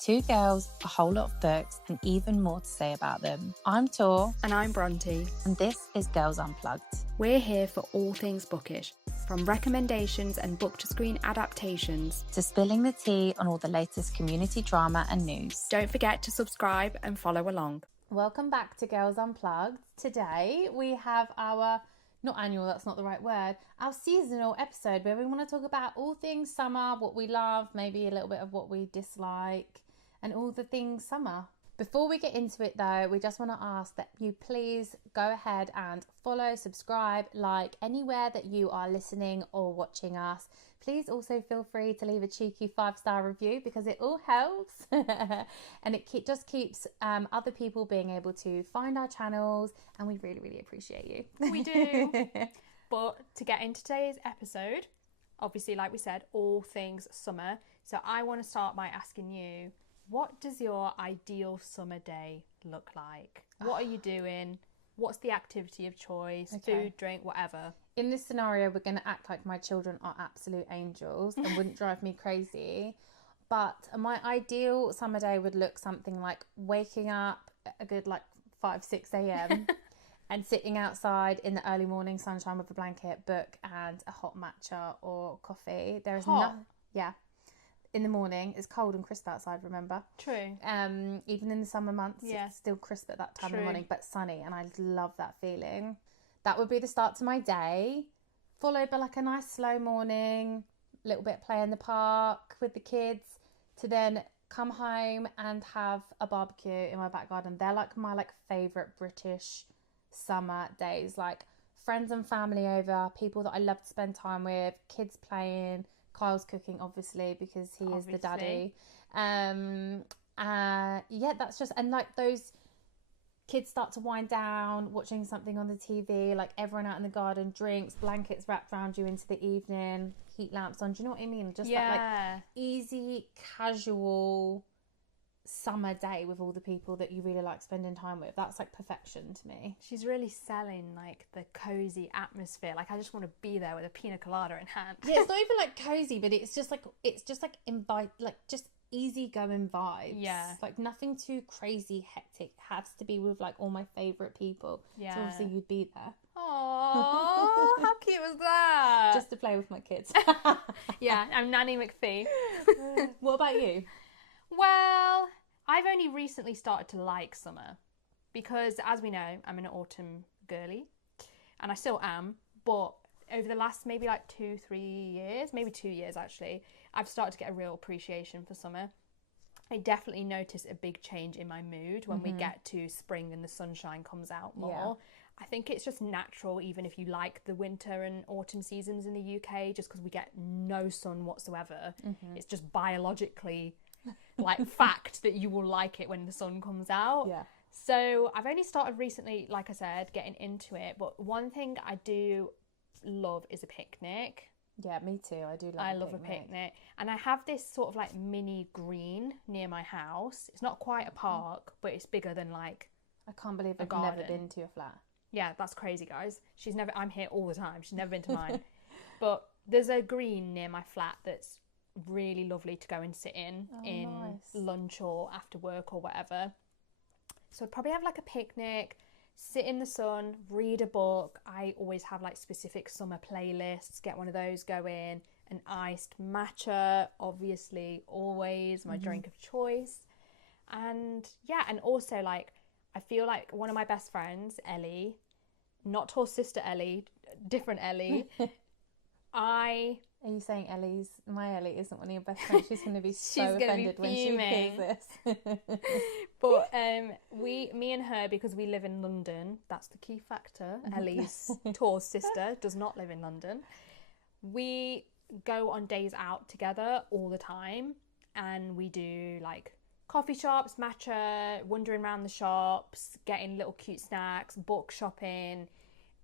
Two girls, a whole lot of books, and even more to say about them. I'm Tor. And I'm Brontey. And this is Girls Unplugged. We're here for all things bookish, from recommendations and book-to-screen adaptations to spilling the tea on all the latest community drama and news. Don't forget to subscribe and follow along. Welcome back to Girls Unplugged. Today we have our, not annual, that's not the right word, our seasonal episode where we want to talk about all things summer, what we love, maybe a little bit of what we dislike, and all the things summer. Before we get into it though, we just want to ask that you please go ahead and follow, subscribe, like anywhere that you are listening or watching us. Please also feel free to leave a cheeky 5-star review because it all helps and it just keeps other people being able to find our channels, and we really, really appreciate you. We do. But to get into today's episode, obviously, like we said, all things summer. So I want to start by asking you, what does your ideal summer day look like? What are you doing? What's the activity of choice? Okay. Food, drink, whatever. In this scenario, we're going to act like my children are absolute angels and wouldn't drive me crazy. But my ideal summer day would look something like waking up at a good 5-6 a.m. and sitting outside in the early morning sunshine with a blanket, book, and a hot matcha or coffee. There is yeah. In the morning, it's cold and crisp outside, remember? True. Even in the summer months, it's still crisp at that time of the morning, but sunny, and I love that feeling. That would be the start to my day, followed by a nice slow morning, a little bit of play in the park with the kids, to then come home and have a barbecue in my back garden. They're my favourite British summer days, friends and family over, people that I love to spend time with, kids playing, Kyle's cooking, obviously, because he is the daddy. That's just, and those kids start to wind down, watching something on the TV, everyone out in the garden, drinks, blankets wrapped around you into the evening, heat lamps on. Do you know what I mean? Just that easy, casual summer day with all the people that you really like spending time with. That's perfection to me. She's really selling the cozy atmosphere. I just want to be there with a pina colada in hand. Yeah, it's not even cozy, but it's just invite, just easygoing vibes. Yeah. Nothing too crazy hectic. Has to be with all my favourite people. Yeah. So obviously you'd be there. Oh, how cute was that? Just to play with my kids. Yeah, I'm Nanny McPhee. What about you? Well, I've only recently started to like summer because, as we know, I'm an autumn girly, and I still am, but over the last maybe 2-3 years, maybe 2 years actually, I've started to get a real appreciation for summer. I definitely notice a big change in my mood when we get to spring and the sunshine comes out more. Yeah. I think it's just natural, even if you like the winter and autumn seasons in the UK, just because we get no sun whatsoever. It's just biologically fact that you will like it when the sun comes out. Yeah. So I've only started recently, like I said, getting into it. But one thing I do love is a picnic. Yeah, me too. I love a picnic. And I have this sort of mini green near my house. It's not quite a park, but it's bigger than I can't believe I've never been to your flat. Yeah, that's crazy, guys. I'm here all the time. She's never been to mine. But there's a green near my flat that's really lovely to go and sit in nice. Lunch or after work or whatever. So I'd probably have a picnic, sit in the sun, read a book. I always have specific summer playlists, get one of those going, an iced matcha, obviously always my drink of choice. And and also I feel one of my best friends, Ellie, not her sister Ellie, different Ellie, Are you saying my Ellie isn't one of your best friends? She's going to be offended when she hears this. But me and her, because we live in London, that's the key factor. Ellie's Tor's sister does not live in London. We go on days out together all the time, and we do coffee shops, matcha, wandering around the shops, getting little cute snacks, book shopping.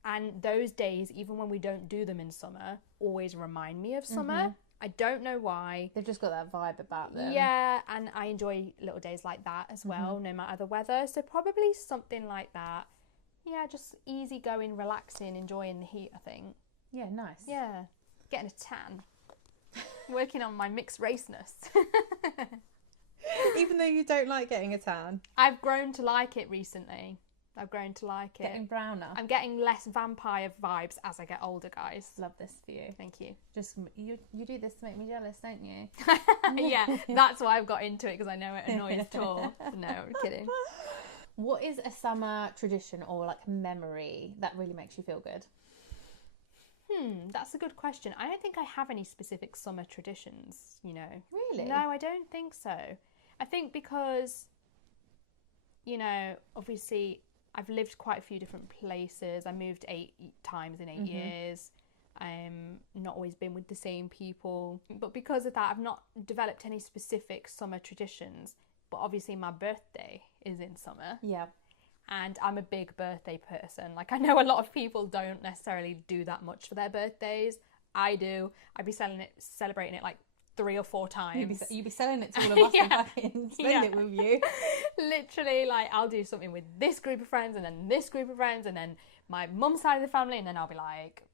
And those days, even when we don't do them in summer, always remind me of summer. I don't know why. They've just got that vibe about them. Yeah, and I enjoy little days like that as well, no matter the weather. So probably something like that. Yeah, just easy going, relaxing, enjoying the heat, I think. Yeah, nice. Yeah, getting a tan. Working on my mixed raceness. Even though you don't like getting a tan. I've grown to like it recently. I've grown to like it. Getting browner. I'm getting less vampire vibes as I get older, guys. Love this for you. Thank you. Just you do this to make me jealous, don't you? Yeah, that's why I've got into it, because I know it annoys Tor. No, I'm kidding. What is a summer tradition or like memory that really makes you feel good? That's a good question. I don't think I have any specific summer traditions, you know. Really? No, I don't think so. I think because, you know, obviously I've lived quite a few different places. I moved 8 times in 8 years. Not always been with the same people. But because of that, I've not developed any specific summer traditions. But obviously my birthday is in summer. Yeah. And I'm a big birthday person. Like, I know a lot of people don't necessarily do that much for their birthdays. I do. I'd be celebrating it like 3 or 4 times. You'd be selling it to all of us and fucking spend it with you. Literally, like, I'll do something with this group of friends and then this group of friends and then my mum's side of the family, and then I'll be like,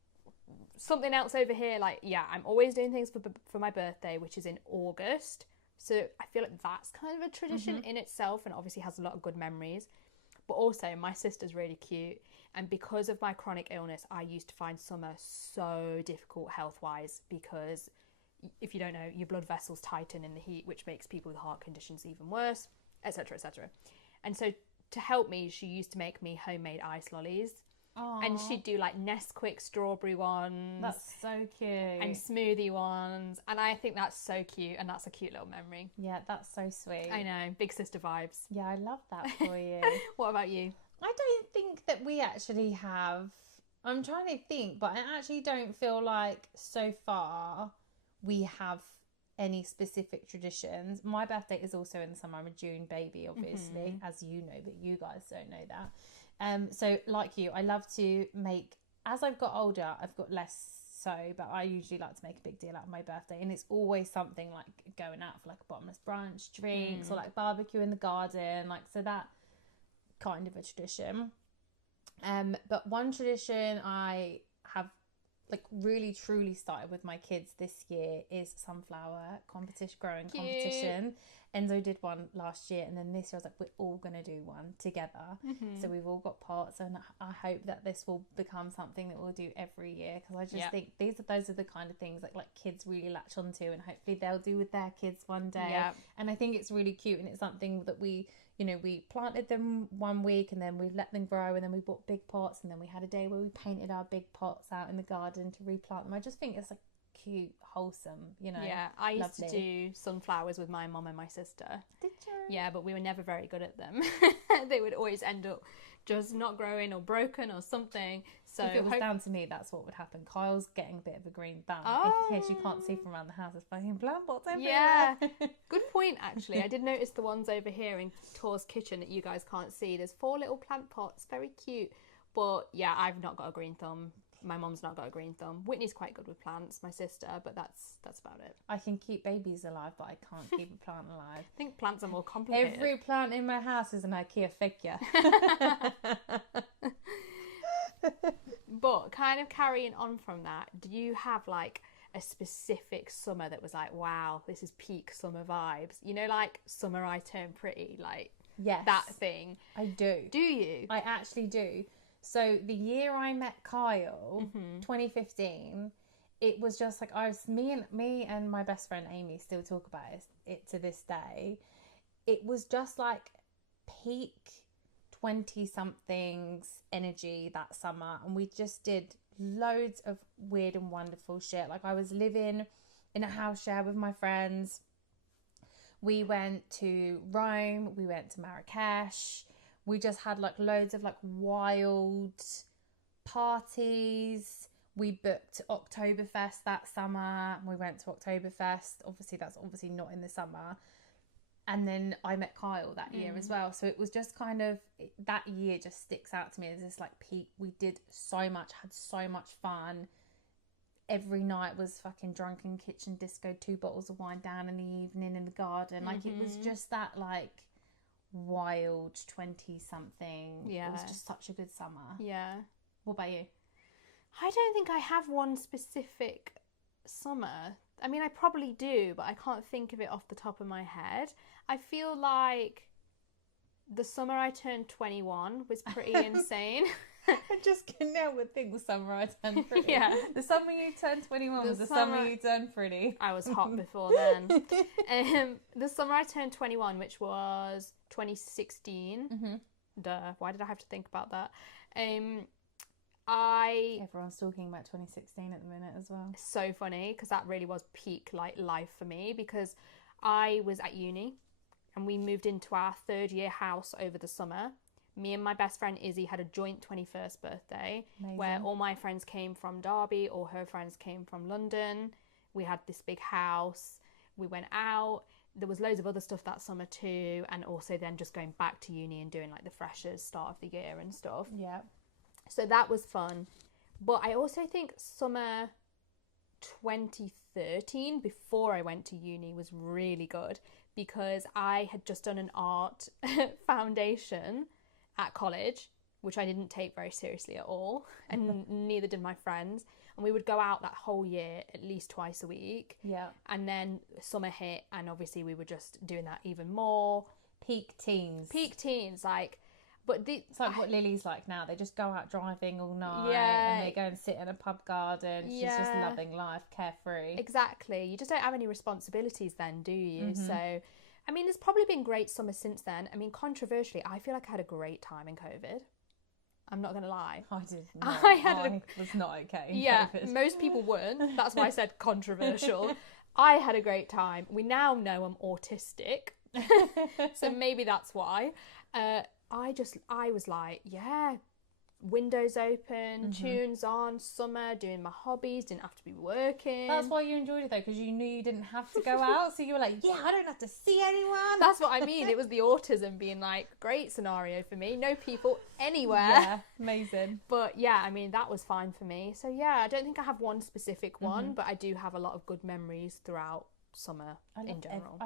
something else over here. Like, yeah, I'm always doing things for my birthday, which is in August. So I feel like that's kind of a tradition in itself, and obviously has a lot of good memories. But also, my sister's really cute. And because of my chronic illness, I used to find summer so difficult health-wise, because if you don't know, your blood vessels tighten in the heat, which makes people with heart conditions even worse, etc., etc. And so to help me, she used to make me homemade ice lollies. Aww. And she'd do like Nesquik strawberry ones. That's so cute. And smoothie ones. And I think that's so cute, and that's a cute little memory. Yeah, that's so sweet. I know, big sister vibes. Yeah, I love that for you. What about you? I don't think that we actually have. I'm trying to think, but I actually don't feel like so far we have any specific traditions. My birthday is also in the summer. I'm a June baby, obviously, as you know, but you guys don't know that. So like you, I love to make, as I've got older, I've got less so, but I usually like to make a big deal out of my birthday, and it's always something like going out for like a bottomless brunch, drinks, or like barbecue in the garden, like, so that kind of a tradition. But one tradition I have like really truly started with my kids this year is sunflower growing competition. Enzo did one last year, and then this year I was like, we're all gonna do one together. So we've all got pots, and I hope that this will become something that we'll do every year, because I just think those are the kind of things that like kids really latch onto, and hopefully they'll do with their kids one day. And I think it's really cute, and it's something that we planted them one week, and then we let them grow, and then we bought big pots, and then we had a day where we painted our big pots out in the garden to replant them. I just think it's like cute, wholesome, Yeah, I used to do sunflowers with my mum and my sister. Did you? Yeah, but we were never very good at them. They would always end up just not growing or broken or something. So if it was down to me, that's what would happen. Kyle's getting a bit of a green thumb. In case you can't see from around the house, there's fucking plant pots everywhere. Yeah, good point, actually. I did notice the ones over here in Tor's kitchen that you guys can't see. There's 4 little plant pots, very cute. But yeah, I've not got a green thumb. My mum's not got a green thumb. Whitney's quite good with plants, my sister, but that's about it. I can keep babies alive, but I can't keep a plant alive. I think plants are more complicated. Every plant in my house is an IKEA figure. But kind of carrying on from that, do you have like a specific summer that was like, wow, this is peak summer vibes? You know, like Summer I Turn Pretty, like that thing. I do. Do you? I actually do. So the year I met Kyle, 2015, it was just like me and my best friend Amy still talk about it to this day. It was just like peak 20-somethings energy that summer, and we just did loads of weird and wonderful shit. Like, I was living in a house share with my friends. We went to Rome, we went to Marrakesh. We just had like loads of like wild parties. We booked Oktoberfest that summer. We went to Oktoberfest. Obviously, that's not in the summer. And then I met Kyle that year as well. So it was just kind of, that year just sticks out to me as this like peak. We did so much, had so much fun. Every night was fucking drunken kitchen disco, 2 bottles of wine down in the evening in the garden. Like, it was just that like wild 20-something. Yeah, it was just such a good summer. Yeah. What about you? I don't think I have one specific summer. I mean, I probably do, but I can't think of it off the top of my head. I feel like the summer I turned 21 was pretty insane. I just can't help but think the summer I turned pretty. Yeah. The summer you turned 21 was the summer you turned pretty. I was hot before then. The summer I turned 21, which was 2016. Mm-hmm. Duh. Why did I have to think about that? Everyone's talking about 2016 at the minute as well. So funny, because that really was peak like life for me, because I was at uni and we moved into our third year house over the summer. Me and my best friend Izzy had a joint 21st birthday. Amazing. Where all my friends came from Derby, all her friends came from London. We had this big house. We went out. There was loads of other stuff that summer too, and also then just going back to uni and doing like the freshers start of the year and stuff. Yeah. So that was fun. But I also think summer 2013, before I went to uni, was really good, because I had just done an art foundation at college, which I didn't take very seriously at all, and neither did my friends. And we would go out that whole year at least twice a week. Yeah. And then summer hit, and obviously we were just doing that even more. Peak teens. Like, but it's like what Lily's like now. They just go out driving all night, yeah, and they go and sit in a pub garden. She's just loving life, carefree. Exactly. You just don't have any responsibilities then, do you? So, I mean, there's probably been great summers since then. I mean, controversially, I feel like I had a great time in COVID. I'm not going to lie. I did not. I was not okay in COVID. Most people weren't. That's why I said controversial. I had a great time. We now know I'm autistic. So maybe that's why. I was like, yeah, windows open, tunes on, summer, doing my hobbies, didn't have to be working. That's why you enjoyed it though, because you knew you didn't have to go out, so you were like, yeah, I don't have to see anyone. That's what I mean. It was the autism being like, great scenario for me, no people anywhere. Yeah, amazing. But yeah, I mean, that was fine for me. So yeah, I don't think I have one specific one, but I do have a lot of good memories throughout summer in general.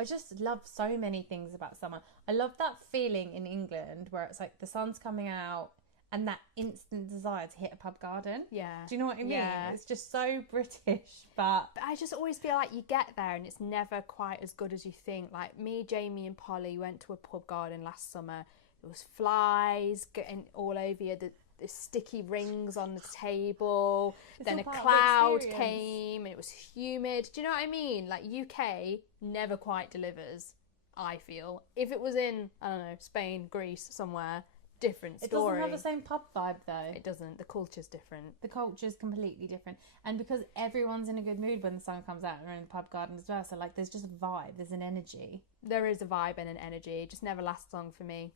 I just love so many things about summer. I love that feeling in England where it's like the sun's coming out and that instant desire to hit a pub garden. Yeah. Do you know what I mean? Yeah. It's just so British, but I just always feel like you get there and it's never quite as good as you think. Like me, Jamie and Polly went to a pub garden last summer. There was flies getting all over you, the sticky rings on the table. Then a cloud came and it was humid. Do you know what I mean? Like UK never quite delivers, I feel. If it was in, I don't know, Spain, Greece, somewhere, different story. It doesn't have the same pub vibe though. It doesn't. The culture's different. The culture's completely different. And because everyone's in a good mood when the sun comes out and we're in the pub garden as well, so like there's just a vibe, there's an energy. There is a vibe and an energy. It just never lasts long for me.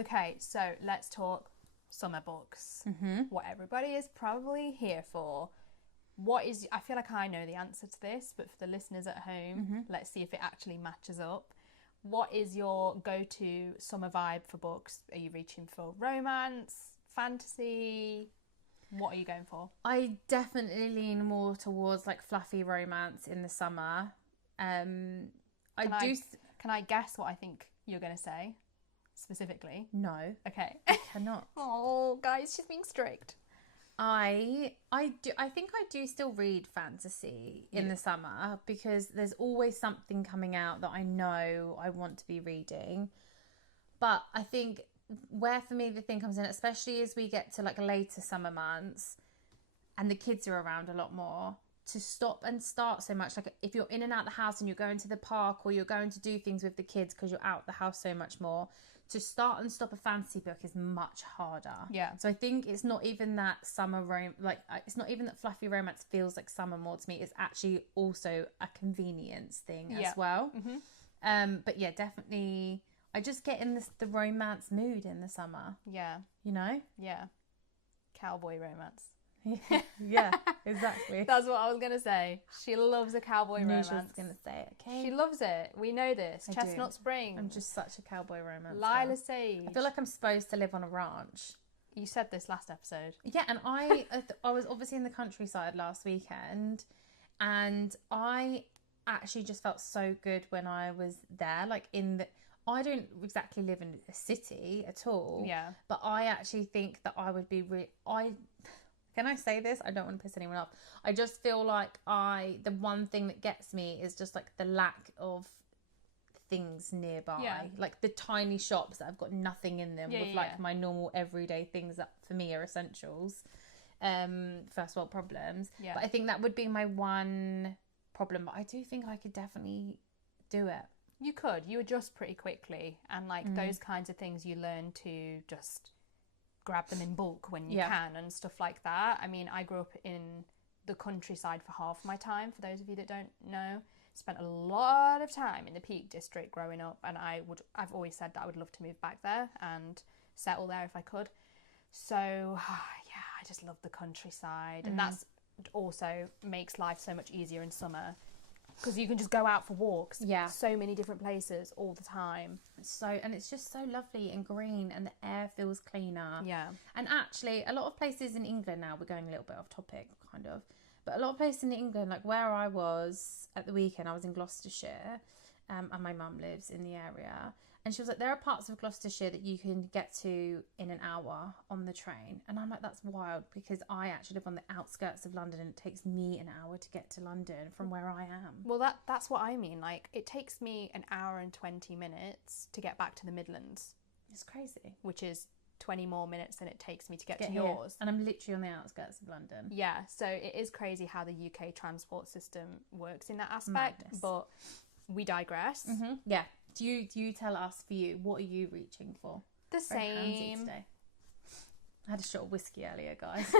Okay, so let's talk summer books. What everybody is probably here for. I feel like I know the answer to this, but for the listeners at home, let's see if it actually matches up. What is your go-to summer vibe for books? Are you reaching for romance, fantasy? What are you going for? I definitely lean more towards like fluffy romance in the summer. Can I guess what I think you're going to say? Specifically? No. Okay. I cannot. Oh, guys, she's being strict. I think I do still read fantasy in the summer because there's always something coming out that I know I want to be reading. But I think where for me the thing comes in, especially as we get to like later summer months and the kids are around a lot more, to stop and start so much. Like if you're in and out the house and you're going to the park or you're going to do things with the kids because you're out the house so much more, to start and stop a fantasy book is much harder. Yeah. So I think it's not even that it's not even that fluffy romance feels like summer more to me. It's actually also a convenience thing as well. But yeah, definitely I just get in the romance mood in the summer. Yeah. You know? Yeah. Cowboy romance. Yeah, exactly. That's what I was going to say. She loves a cowboy romance. She was going to say it, okay? She loves it. We know this. I Chestnut do. Spring. I'm just such a cowboy romance Lila girl. Sage. I feel like I'm supposed to live on a ranch. You said this last episode. Yeah, and I was obviously in the countryside last weekend, and I actually just felt so good when I was there. Like I don't exactly live in a city at all. Yeah. But I actually think that I would be Can I say this? I don't want to piss anyone off. I just feel like the one thing that gets me is just like the lack of things nearby. Yeah. Like the tiny shops that have got nothing in them with like my normal everyday things that for me are essentials. First world problems. Yeah. But I think that would be my one problem. But I do think I could definitely do it. You adjust pretty quickly, and like those kinds of things you learn to just grab them in bulk when you can and stuff like that. I mean, I grew up in the countryside for half my time, for those of you that don't know. Spent a lot of time in the Peak District growing up, and I've always said that I would love to move back there and settle there if I could. So yeah, I just love the countryside, and that's also makes life so much easier in summer because you can just go out for walks. Yeah, so many different places all the time. And it's just so lovely and green, and the air feels cleaner. Yeah, and actually, a lot of places in England now, we're going a little bit off topic, kind of, but a lot of places in England, like where I was at the weekend, I was in Gloucestershire, and my mum lives in the area. And she was like, there are parts of Gloucestershire that you can get to in an hour on the train. And I'm like, that's wild, because I actually live on the outskirts of London and it takes me an hour to get to London from where I am. Well, that's what I mean. Like, it takes me an hour and 20 minutes to get back to the Midlands. It's crazy. Which is 20 more minutes than it takes me to get to yours. And I'm literally on the outskirts of London. Yeah, so it is crazy how the UK transport system works in that aspect. Madness. But we digress. Mm-hmm. Yeah. Do you tell us, for you, what are you reaching for? The same. Today. I had a shot of whiskey earlier, guys.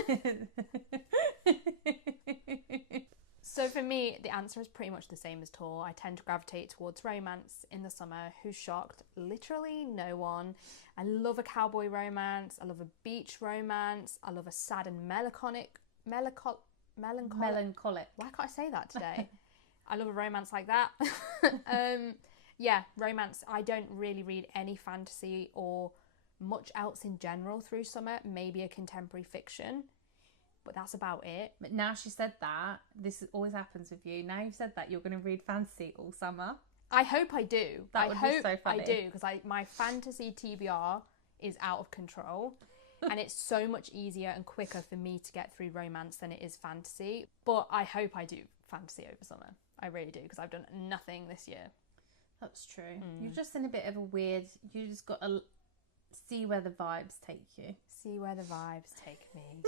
So for me, the answer is pretty much the same as Tor. I tend to gravitate towards romance in the summer. Who shocked? Literally no one. I love a cowboy romance. I love a beach romance. I love a sad and melancholic. Why can't I say that today? I love a romance like that. Yeah, romance. I don't really read any fantasy or much else in general through summer. Maybe a contemporary fiction, but that's about it. But now she said that, this always happens with you. Now you've said that, you're going to read fantasy all summer. I hope I do. That would be so funny. I do, because my fantasy TBR is out of control. And it's so much easier and quicker for me to get through romance than it is fantasy. But I hope I do fantasy over summer. I really do, because I've done nothing this year. That's true. You're just in a bit of a weird... You just got to see where the vibes take you. See where the vibes take me.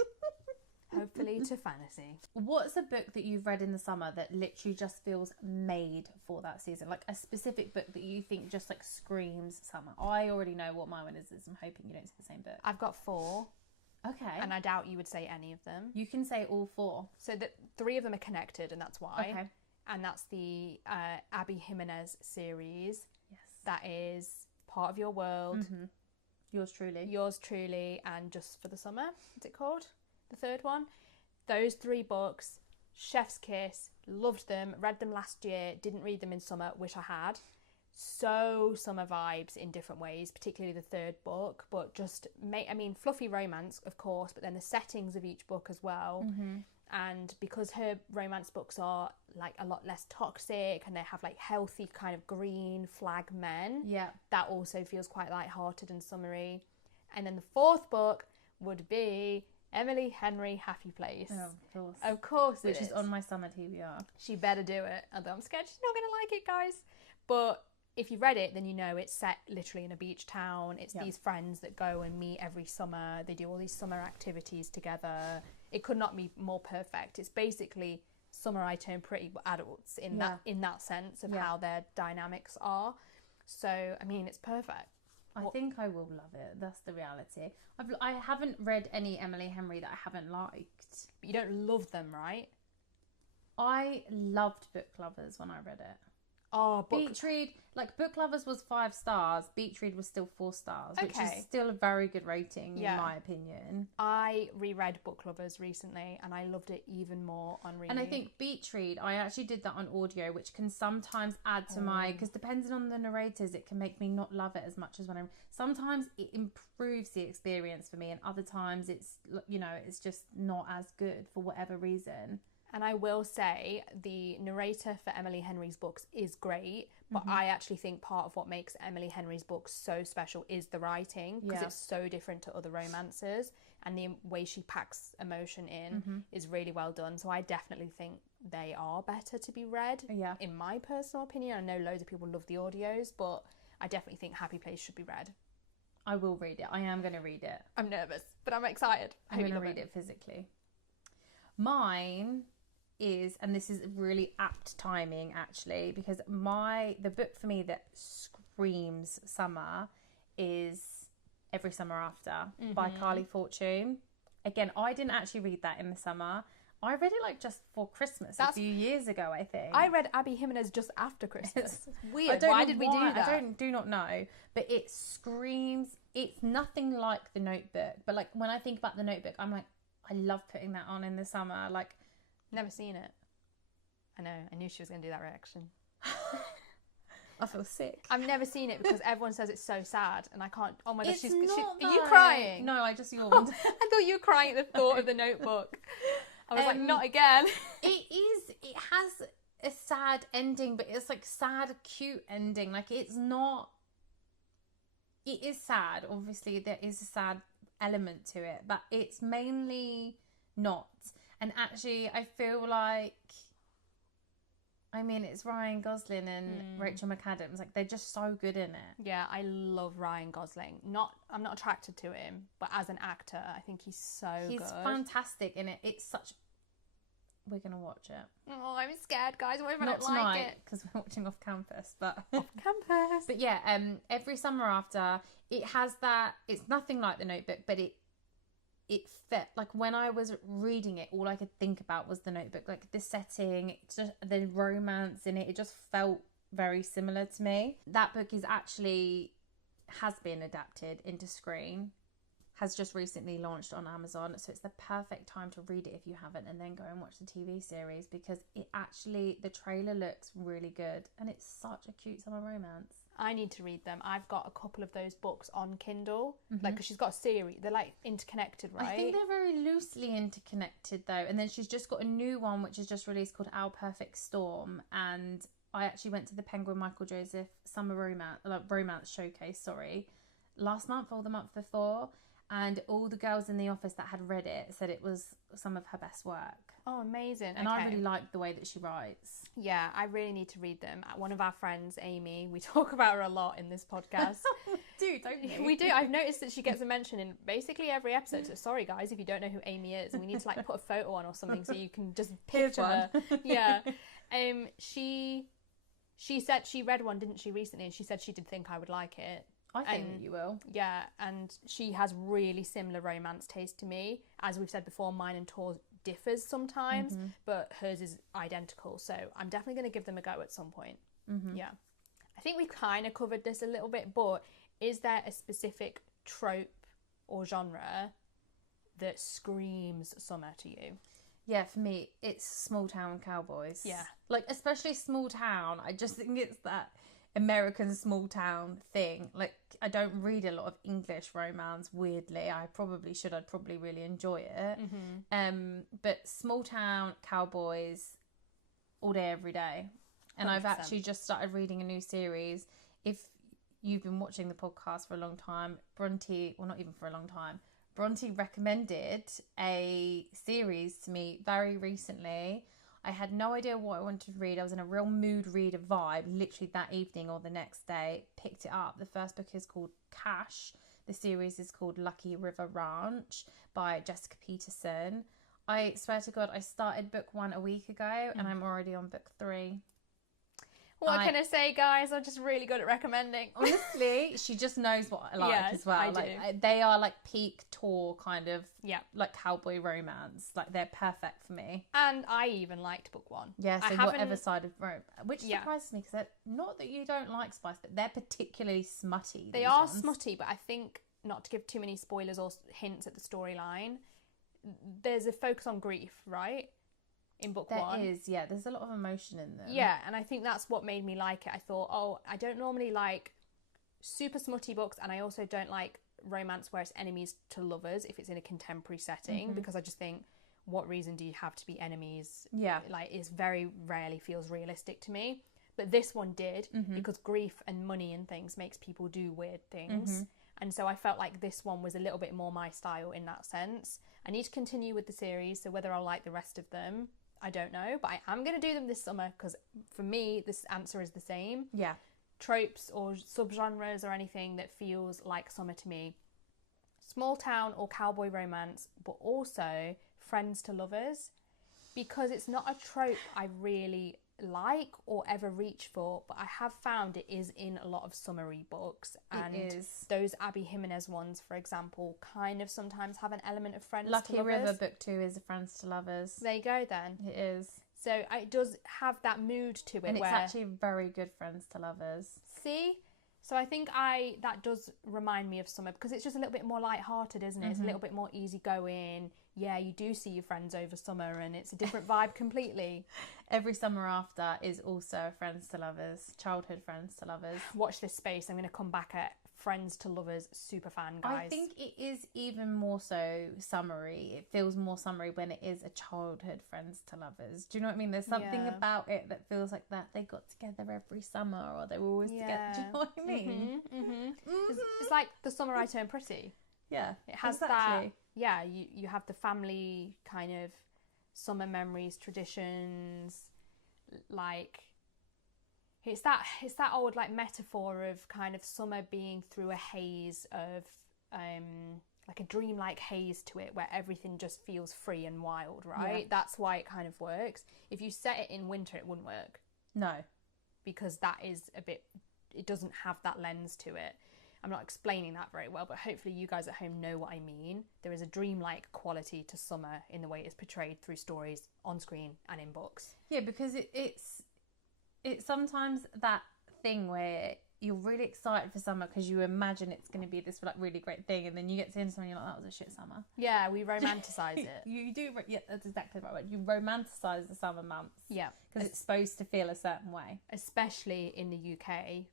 Hopefully to fantasy. What's a book that you've read in the summer that literally just feels made for that season? Like a specific book that you think just like screams summer. I already know what my one is. I'm hoping you don't say the same book. I've got 4. Okay. And I doubt you would say any of them. You can say all 4. So 3 of them are connected, and that's why. Okay. And that's the Abby Jimenez series. Yes. That is Part of Your World. Mm-hmm. Yours Truly, and Just for the Summer, is it called? The third one. Those 3 books, chef's kiss, loved them, read them last year, didn't read them in summer, wish I had. So summer vibes in different ways, particularly the third book, but just, fluffy romance, of course, but then the settings of each book as well. Mm-hmm. And because her romance books are like a lot less toxic and they have like healthy kind of green flag men, that also feels quite lighthearted and summery. And then the 4th book would be Emily Henry Happy Place. Oh, of course. Which is on my summer TBR. She better do it, although I'm scared she's not going to like it, guys. But if you read it, then you know it's set literally in a beach town. It's these friends that go and meet every summer. They do all these summer activities together. It could not be more perfect. It's basically Summer I Turn Pretty but adults in that sense of how their dynamics are. So, it's perfect. I think I will love it. That's the reality. I haven't read any Emily Henry that I haven't liked. But you don't love them, right? I loved Book Lovers when I read it. Oh, Beach Read, like Book Lovers was 5 stars. Beach Read was still 4 stars, which is still a very good rating in my opinion. I reread Book Lovers recently and I loved it even more on reading. And I think Beach Read, I actually did that on audio, which can sometimes add to my, because depending on the narrators, it can make me not love it as much as when I'm, sometimes it improves the experience for me and other times it's, it's just not as good for whatever reason. And I will say the narrator for Emily Henry's books is great, but I actually think part of what makes Emily Henry's books so special is the writing, because it's so different to other romances, and the way she packs emotion in is really well done. So I definitely think they are better to be read, in my personal opinion. I know loads of people love the audios, but I definitely think Happy Place should be read. I will read it. I am going to read it. I'm nervous, but I'm excited. I'm going to read it physically. Mine is, and this is really apt timing actually, because the book for me that screams summer is Every Summer After by Carly Fortune. Again, I didn't actually read that in the summer. I read it like just for Christmas a few years ago, I think. I read Abby Jimenez just after Christmas. It's weird. Why did we do that? I do not know. But it screams, it's nothing like The Notebook. But like when I think about The Notebook, I'm like, I love putting that on in the summer. Like, never seen it. I know. I knew she was going to do that reaction. I feel sick. I've never seen it because everyone says it's so sad, and I can't. Oh my gosh, Are you crying? No, I just yawned. I thought you were crying at the thought of The Notebook. I was like, not again. It has a sad ending, but it's like sad, cute ending. Like it's not. It is sad. Obviously, there is a sad element to it, but it's mainly not. And actually, I feel like, I mean, it's Ryan Gosling and Rachel McAdams. Like, they're just so good in it. Yeah, I love Ryan Gosling. I'm not attracted to him, but as an actor, I think he's so good. He's fantastic in it. It's such... We're going to watch it. Oh, I'm scared, guys. What if I not don't tonight, like it? because we're watching off campus, but... Off campus. But yeah, Every Summer After, it has that... It's nothing like The Notebook, but it fit, like when I was reading it, all I could think about was The Notebook, like the setting, just the romance in it. It just felt very similar to me. That book is actually has been adapted into screen, has just recently launched on Amazon, so it's the perfect time to read it if you haven't, and then go and watch the TV series, because it actually, the trailer looks really good, and it's such a cute summer romance. I need to read them. I've got a couple of those books on Kindle, like, because she's got a series. They're like interconnected, right? I think they're very loosely interconnected though, and then she's just got a new one which is just released called Our Perfect Storm, and I actually went to the Penguin Michael Joseph Summer Romance Showcase, last month or the month before, and all the girls in the office that had read it said it was some of her best work. Oh, amazing. And I really like the way that she writes. Yeah, I really need to read them. One of our friends, Amy, we talk about her a lot in this podcast. Don't we? We do. I've noticed that she gets a mention in basically every episode. So sorry, guys, if you don't know who Amy is. We need to like put a photo on or something so you can just picture her. Yeah. She said she read one, didn't she, recently? And she said she did think I would like it. I think that you will. Yeah, and she has really similar romance taste to me. As we've said before, mine and Tor's differs sometimes, but hers is identical. So I'm definitely going to give them a go at some point. Yeah. I think we've kind of covered this a little bit, but is there a specific trope or genre that screams summer to you? Yeah, for me, it's small town cowboys. Yeah. Like, especially small town. I just think it's that American small town thing. Like, I don't read a lot of English romance, weirdly. I probably should. I'd probably really enjoy it. But small town cowboys all day, every day. And 100%. I've actually just started reading a new series. If you've been watching the podcast for a long time, Brontey, well, not even for a long time, Brontey recommended a series to me very recently. I had no idea what I wanted to read. I was in a real mood reader vibe, literally that evening or the next day. Picked it up. The first book is called Cash. The series is called Lucky River Ranch by Jessica Peterson. I swear to God, I started book 1 a week ago and I'm already on book 3. What can I say, guys? I'm just really good at recommending. Honestly, she just knows what I like as well. They are like peak tour kind of, like cowboy romance. Like, they're perfect for me. And I even liked book 1. Yeah, so whatever side of romance, which surprises me, because not that you don't like spice, but they're particularly smutty. They are smutty, but I think, not to give too many spoilers or hints at the storyline, there's a focus on grief, right? In book 1. There is, yeah. There's a lot of emotion in them. Yeah, and I think that's what made me like it. I thought, I don't normally like super smutty books, and I also don't like romance where it's enemies to lovers if it's in a contemporary setting, because I just think, what reason do you have to be enemies? Yeah. Like, it very rarely feels realistic to me. But this one did, because grief and money and things makes people do weird things. And so I felt like this one was a little bit more my style in that sense. I need to continue with the series, so whether I'll like the rest of them, I don't know. But I am going to do them this summer, because for me, this answer is the same. Yeah. Tropes or subgenres or anything that feels like summer to me. Small town or cowboy romance, but also friends to lovers, because it's not a trope I really like or ever reach for, but I have found it is in a lot of summery books, and It is. those Abby Jimenez ones, for example, kind of sometimes have an element of friends Lucky to lovers. River book 2 is a friends to lovers. There you go then. It is. So it does have that mood to it, And it's where actually very good friends to lovers. see, so I think that does remind me of summer, because it's just a little bit more light-hearted, isn't it? It's a little bit more easygoing. Yeah, you do see your friends over summer, and it's a different vibe completely. Every summer after is also friends to lovers, childhood friends to lovers. Watch this space. I'm going to come back at friends to lovers super fan, guys. I think it is even more so summery. It feels more summery when it is a childhood friends to lovers. Do you know what I mean? There's something about it that feels like that they got together every summer, or they were always together. Do you know what I mean? It's like the summer I turned pretty. Yeah, It has exactly. that. Yeah, you have the family kind of summer memories, traditions, like it's that old like metaphor of kind of summer being through a haze of like a dreamlike haze to it, where everything just feels free and wild, right? Yeah. That's why it kind of works. If you set it in winter, it wouldn't work, No. because that is it doesn't have that lens to it. I'm not explaining that very well, but hopefully you guys at home know what I mean. There is a dreamlike quality to summer in the way it's portrayed through stories on screen and in books. Yeah, because it's sometimes that thing where you're really excited for summer because you imagine it's going to be this like really great thing, and then you get to the end of summer and you're like, that was a shit summer. Yeah, we romanticize it. You do, yeah, that's exactly the right word. You romanticize the summer months. Yeah. Because it's supposed to feel a certain way. Especially in the UK.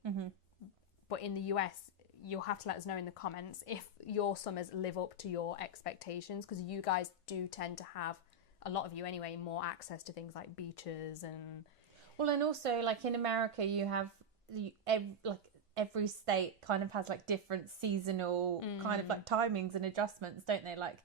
But in the US, you'll have to let us know in the comments if your summers live up to your expectations, because you guys do tend to have, a lot of you anyway, more access to things like beaches and... Well, and also, like in America, you have every state kind of has like different seasonal kind of like timings and adjustments, don't they? Like,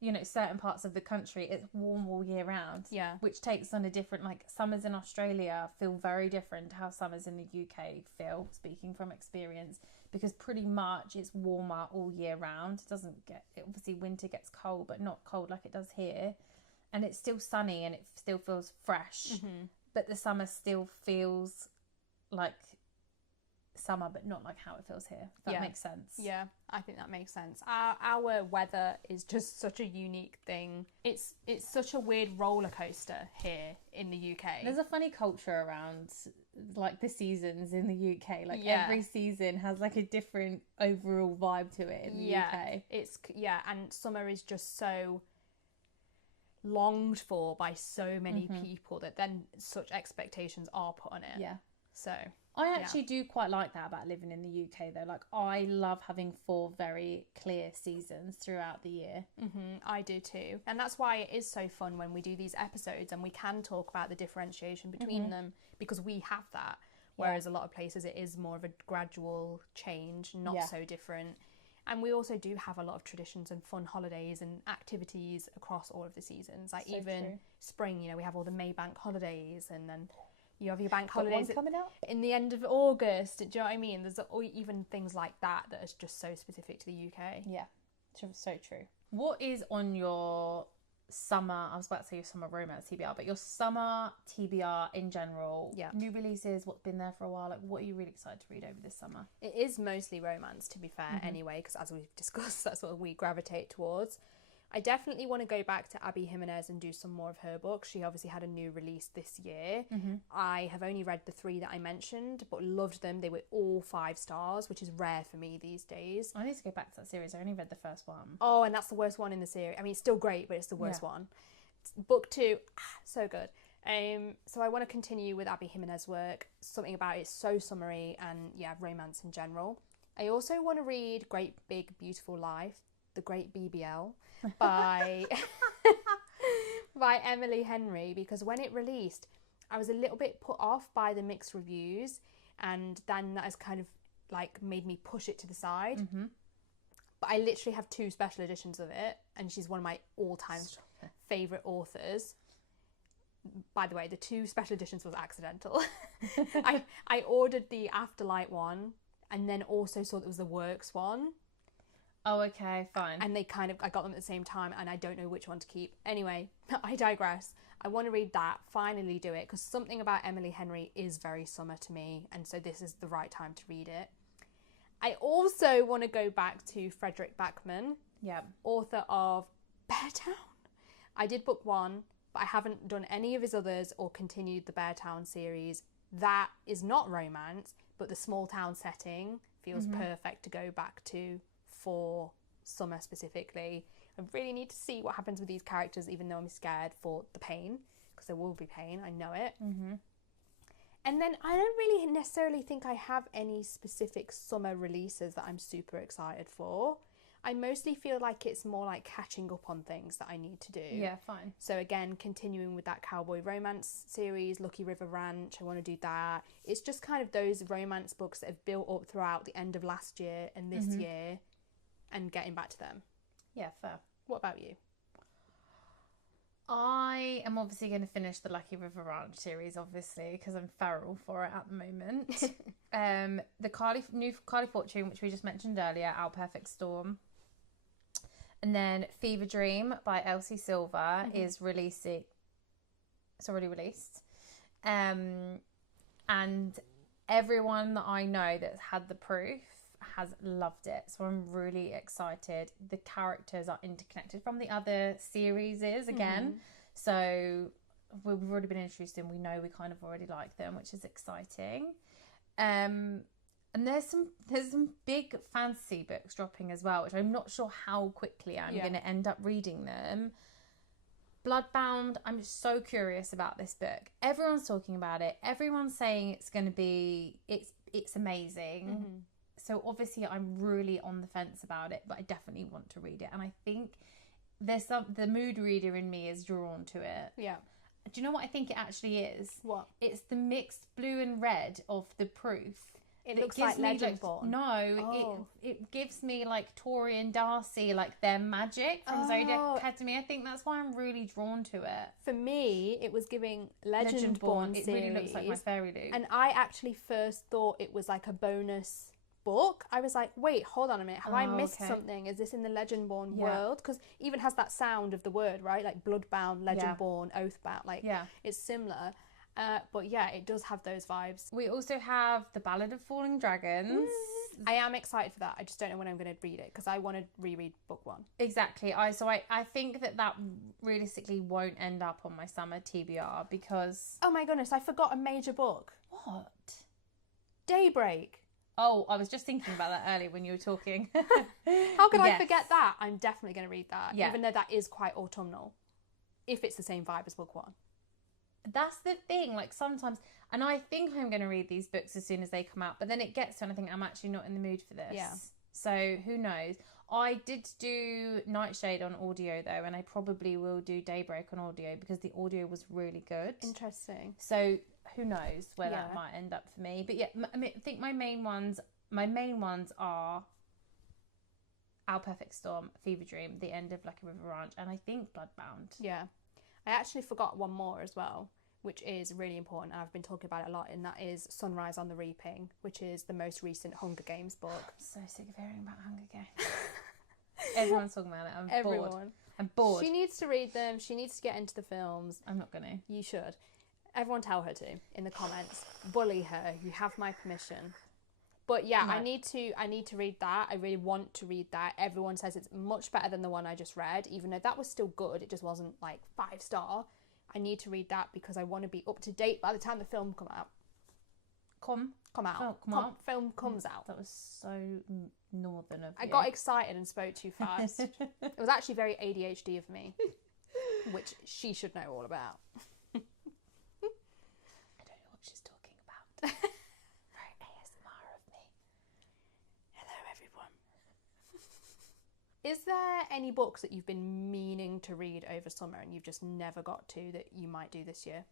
you know, certain parts of the country, it's warm all year round. Yeah. Which takes on a different, like, summers in Australia feel very different to how summers in the UK feel, speaking from experience, because pretty much it's warmer all year round. It doesn't get, obviously winter gets cold, but not cold like it does here. And it's still sunny and it still feels fresh. But the summer still feels like summer, but not like how it feels here. If that makes sense. Yeah, I think that makes sense. Our weather is just such a unique thing. It's such a weird roller coaster here in the UK. There's a funny culture around like the seasons in the UK. Like every season has like a different overall vibe to it in the UK. And summer is just so longed for by so many people that then such expectations are put on it. Yeah. So I actually do quite like that about living in the UK though. Like I love having 4 very clear seasons throughout the year. I do too. And that's why it is so fun when we do these episodes and we can talk about the differentiation between them, because we have that. Whereas a lot of places it is more of a gradual change, not so different. And we also do have a lot of traditions and fun holidays and activities across all of the seasons. Like so even true. Spring, you know, we have all the Maybank holidays, and then you have your bank holidays coming out in the end of August. Do you know what I mean? There's even things like that that is just so specific to the UK. Yeah, so true. What is on your summer, I was about to say your summer romance TBR, but your summer TBR in general? Yeah. New releases, what's been there for a while? Like, what are you really excited to read over this summer? It is mostly romance, to be fair, anyway, because as we've discussed, that's what we gravitate towards. I definitely want to go back to Abby Jimenez and do some more of her books. She obviously had a new release this year. I have only read the 3 that I mentioned, but loved them. They were all 5 stars, which is rare for me these days. I need to go back to that series. I only read the first one. Oh, and that's the worst one in the series. I mean, it's still great, but it's the worst one. Book 2, so good. So I want to continue with Abby Jimenez's work. Something about it is so summery and, romance in general. I also want to read Great Big Beautiful Life, The Great BBL, by by Emily Henry, because when it released, I was a little bit put off by the mixed reviews, and then that has kind of like made me push it to the side. Mm-hmm. But I literally have 2 special editions of it, and she's one of my all-time favourite authors. By the way, the 2 special editions was accidental. I ordered the Afterlight one, and then also saw that it was the Works one. Oh, okay, fine. And they I got them at the same time, and I don't know which one to keep. Anyway, I digress. I want to read that, finally do it, because something about Emily Henry is very summer to me, and so this is the right time to read it. I also want to go back to Frederick Backman, author of Beartown. I did book 1, but I haven't done any of his others or continued the Beartown series. That is not romance, but the small town setting feels perfect to go back to for summer specifically. I really need to see what happens with these characters, even though I'm scared for the pain, because there will be pain, I know it. And then I don't really necessarily think I have any specific summer releases that I'm super excited for. I mostly feel like it's more like catching up on things that I need to do. Yeah, fine. So again, continuing with that cowboy romance series, Lucky River Ranch, I want to do that. It's just kind of those romance books that have built up throughout the end of last year and this year, and getting back to them. Yeah, fair. What about you? I am obviously going to finish the Lucky River Ranch series, obviously, because I'm feral for it at the moment. The new Carly Fortune, which we just mentioned earlier, Our Perfect Storm. And then Fever Dream by Elsie Silver is releasing. It's already released. And everyone that I know that's had the proof has loved it, so I'm really excited. The characters are interconnected from the other series again, so we've already been introduced in. We know we kind of already like them, which is exciting. And there's some big fantasy books dropping as well, which I'm not sure how quickly I'm going to end up reading them. Bloodbound, I'm so curious about this book. Everyone's talking about it. Everyone's saying it's going to be it's amazing. So obviously I'm really on the fence about it, but I definitely want to read it. And I think the mood reader in me is drawn to it. Yeah. Do you know what I think it actually is? What? It's the mixed blue and red of the proof. It looks like Legendborn. No, it gives me like Tori and Darcy, like their magic from Zodiac Academy. I think that's why I'm really drawn to it. For me, it was giving Legendborn series. It really looks like my fairy loot. And I actually first thought it was like a bonus book. I was like, wait, hold on a minute, have I missed something? Is this in the Legendborn world? Because even has that sound of the word, right? Like Bloodbound, Legendborn, Oathbound, like it's similar. But yeah, it does have those vibes. We also have The Ballad of Falling Dragons. I am excited for that. I just don't know when I'm going to read it, because I want to reread book 1. Exactly. I think that realistically won't end up on my summer TBR, because... Oh my goodness, I forgot a major book. What? Daybreak. Oh, I was just thinking about that earlier when you were talking. How could I forget that? I'm definitely going to read that, yeah. Even though that is quite autumnal, if it's the same vibe as book 1. That's the thing, like sometimes, and I think I'm going to read these books as soon as they come out, but then it gets to, and I think I'm actually not in the mood for this. Yeah. So who knows? I did do Nightshade on audio though, and I probably will do Daybreak on audio, because the audio was really good. Interesting. So who knows where that might end up for me. But yeah, I mean, I think my main ones are Our Perfect Storm, Fever Dream, The End of Lucky River Ranch, and I think Bloodbound. Yeah. I actually forgot one more as well, which is really important. I've been talking about it a lot, and that is Sunrise on the Reaping, which is the most recent Hunger Games book. I'm so sick of hearing about Hunger Games. Everyone's talking about it. I'm bored. She needs to read them. She needs to get into the films. I'm not going to. You should. Everyone tell her to in the comments. Bully her. You have my permission. But yeah, I need to read that. I really want to read that. Everyone says it's much better than the one I just read, even though that was still good. It just wasn't like 5-star. I need to read that because I want to be up to date by the time the film come out. Film comes out. That was so northern of you. I got excited and spoke too fast. It was actually very ADHD of me, which she should know all about. I don't know what she's talking about. Very ASMR of me. Hello, everyone. Is there any books that you've been meaning to read over summer and you've just never got to that you might do this year?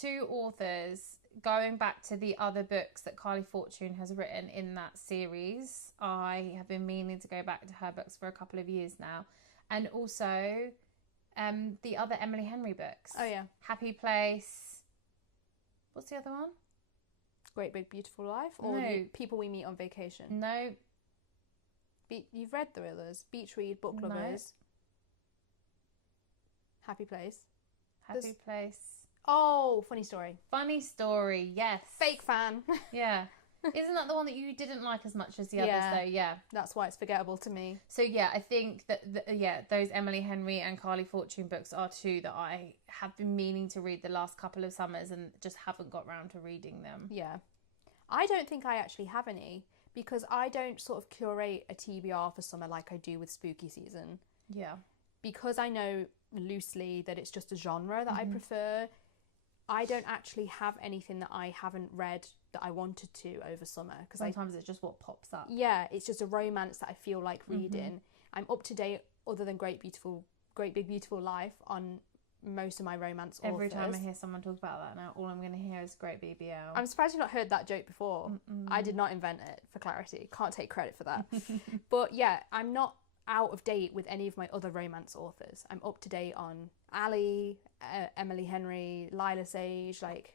Two authors, going back to the other books that Carly Fortune has written in that series. I have been meaning to go back to her books for a couple of years now. And also the other Emily Henry books. Oh, yeah. Happy Place. What's the other one? Great Big Beautiful Life? Or No. the People We Meet on Vacation? No. You've read the others. Beach Read, Book No. Lovers. Happy Place. Happy Place. Oh, Funny Story. Funny Story, yes. Fake fan. Yeah. Isn't that the one that you didn't like as much as the others, though? Yeah. That's why it's forgettable to me. So, yeah, I think that, those Emily Henry and Carly Fortune books are two that I have been meaning to read the last couple of summers and just haven't got round to reading them. Yeah. I don't think I actually have any because I don't sort of curate a TBR for summer like I do with spooky season. Yeah. Because I know loosely that it's just a genre that I prefer, I don't actually have anything that I haven't read that I wanted to over summer. Because Sometimes it's just what pops up. Yeah, it's just a romance that I feel like reading. I'm up to date, other than Great Big Beautiful Life, on most of my romance authors. Every time I hear someone talk about that now, all I'm going to hear is Great BBL. I'm surprised you've not heard that joke before. I did not invent it, for clarity. Can't take credit for that. But yeah, I'm not out of date with any of my other romance authors. I'm up to date on Ali, Emily Henry, Lila Sage, like,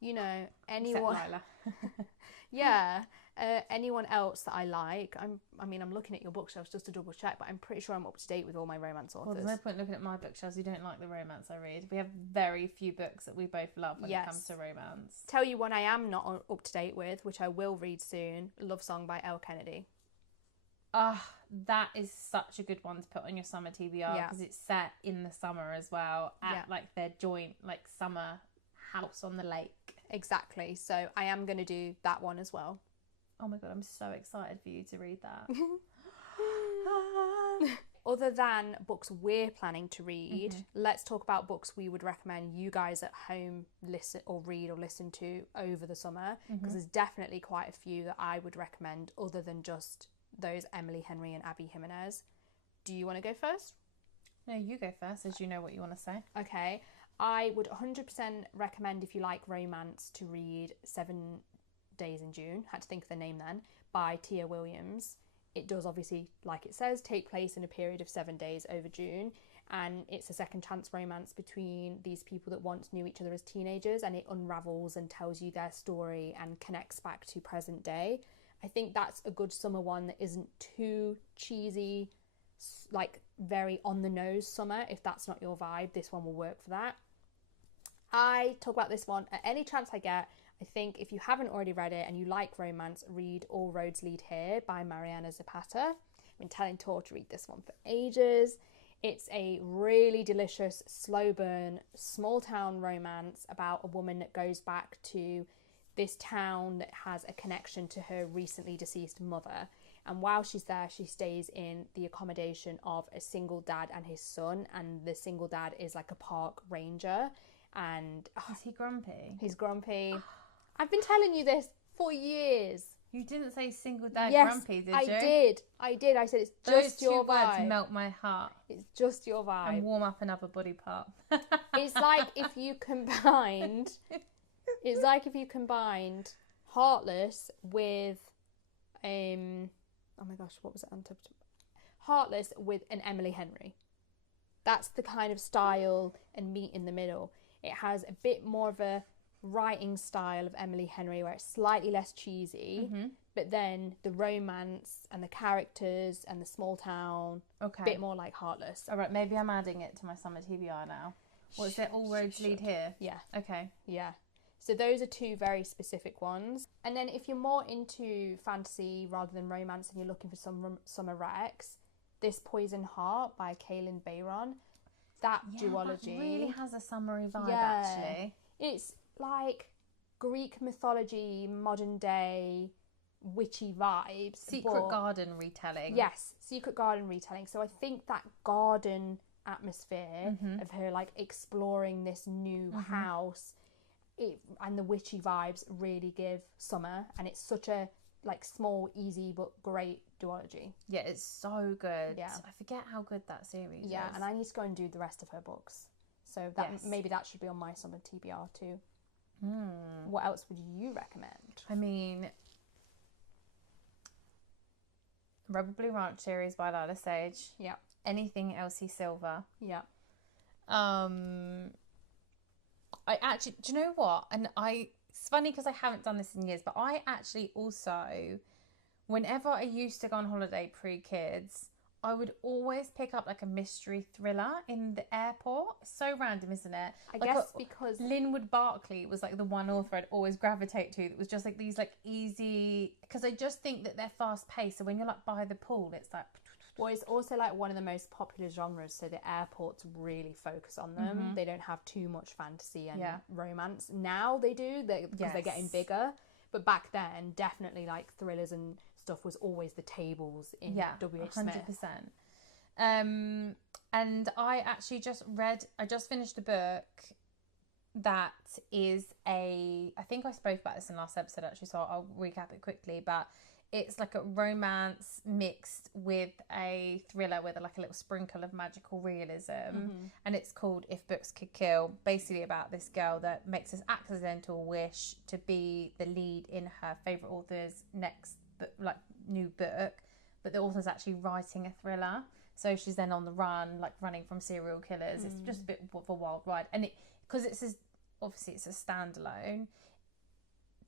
you know, anyone. Except Lila. Yeah, anyone else that I like. I'm looking at your bookshelves just to double check, but I'm pretty sure I'm up to date with all my romance authors. Well, there's no point looking at my bookshelves. You don't like the romance I read. We have very few books that we both love when it comes to romance. Tell you one I am not up to date with, which I will read soon, Love Song by Elle Kennedy. That is such a good one to put on your summer TBR because it's set in the summer as well at like their joint like summer house on the lake. Exactly. So I am going to do that one as well. Oh my god, I'm so excited for you to read that. Other than books we're planning to read, let's talk about books we would recommend you guys at home listen or read or listen to over the summer, because there's definitely quite a few that I would recommend other than just those Emily Henry and Abby Jimenez. Do you want to go first? No, you go first, as you know what you want to say. Okay. I would 100% recommend, if you like romance, to read 7 Days in June. Had to think of the name then, by Tia Williams. It does obviously, like it says, take place in a period of 7 days over June, and it's a second chance romance between these people that once knew each other as teenagers, and it unravels and tells you their story and connects back to present day. I think that's a good summer one that isn't too cheesy, like very on the nose summer. If that's not your vibe, this one will work for that. I talk about this one at any chance I get. I think if you haven't already read it and you like romance, read All Roads Lead Here by Mariana Zapata. I've been telling Tor to read this one for ages. It's a really delicious, slow burn, small town romance about a woman that goes back to this town that has a connection to her recently deceased mother. And while she's there, she stays in the accommodation of a single dad and his son. And the single dad is like a park ranger. And is he grumpy? He's grumpy. I've been telling you this for years. You didn't say single dad grumpy, did you? I did. I said it's just your vibe. Those 2 words melt my heart. It's just your vibe. And warm up another body part. It's like if you combined... It's like if you combined Heartless with... oh my gosh, what was it? Heartless with an Emily Henry. That's the kind of style and meet in the middle. It has a bit more of a writing style of Emily Henry where it's slightly less cheesy, but then the romance and the characters and the small town, a bit more like Heartless. All right, maybe I'm adding it to my summer TBR now. What is it? All Roads Lead Here? Yeah. Okay. Yeah. So those are 2 very specific ones. And then if you're more into fantasy rather than romance and you're looking for some summer recs, This Poison Heart by Kaylin Bayron. That duology that really has a summery vibe, actually. It's like Greek mythology, modern day, witchy vibes. Secret garden retelling. Yes, secret garden retelling. So I think that garden atmosphere of her like exploring this new house and the witchy vibes really give summer, and it's such a like small, easy but great duology. Yeah, it's so good. Yeah. I forget how good that series is. Yeah, and I need to go and do the rest of her books. So that Yes. maybe that should be on my summer TBR too. Hmm. What else would you recommend? I mean, Rebel Blue Ranch series by Lila Sage. Yeah. Anything Elsie Silver. Yeah. I actually, do you know what? It's funny because I haven't done this in years, but I actually also, whenever I used to go on holiday pre-kids, I would always pick up like a mystery thriller in the airport. It's so random, isn't it? I Like guess because Linwood Barkley was like the one author I'd always gravitate to. That was just like these like easy, because I just think that they're fast paced. So when you're like by the pool, it's like. well, it's also like one of the most popular genres, so the airports really focus on them. Mhm. They don't have too much fantasy and Yeah. romance. Now they do, because they're getting Yes. bigger. But back then, definitely like thrillers and stuff was always the tables in W.H. Smith. 100%. And I actually I just finished a book that is I think I spoke about this in last episode actually, so I'll recap it quickly, but it's like a romance mixed with a thriller with like a little sprinkle of magical realism. And it's called If Books Could Kill, basically about this girl that makes this accidental wish to be the lead in her favourite author's next new book, but the author's actually writing a thriller, so she's then on the run, like running from serial killers. It's just a bit of a wild ride, and because obviously it's a standalone.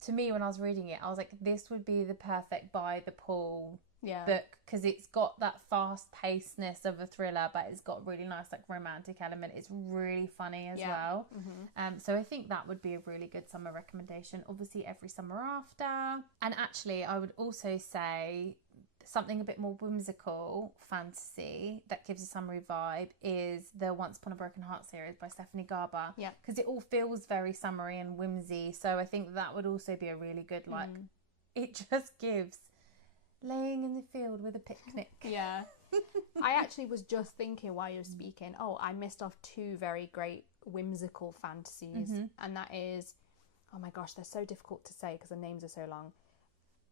To me, when I was reading it, I was like, this would be the perfect by the pool book, because it's got that fast pacedness of a thriller, but it's got a really nice like romantic element. It's really funny as well. So I think that would be a really good summer recommendation. Obviously Every Summer After, and actually I would also say something a bit more whimsical fantasy that gives a summery vibe is the Once Upon a Broken Heart series by Stephanie Garber. Yeah. Because it all feels very summery and whimsy. So I think that would also be a really good, like, it just gives laying in the field with a picnic. Yeah. I actually was just thinking while you were speaking, I missed off two very great whimsical fantasies. And that is, oh my gosh, they're so difficult to say because the names are so long.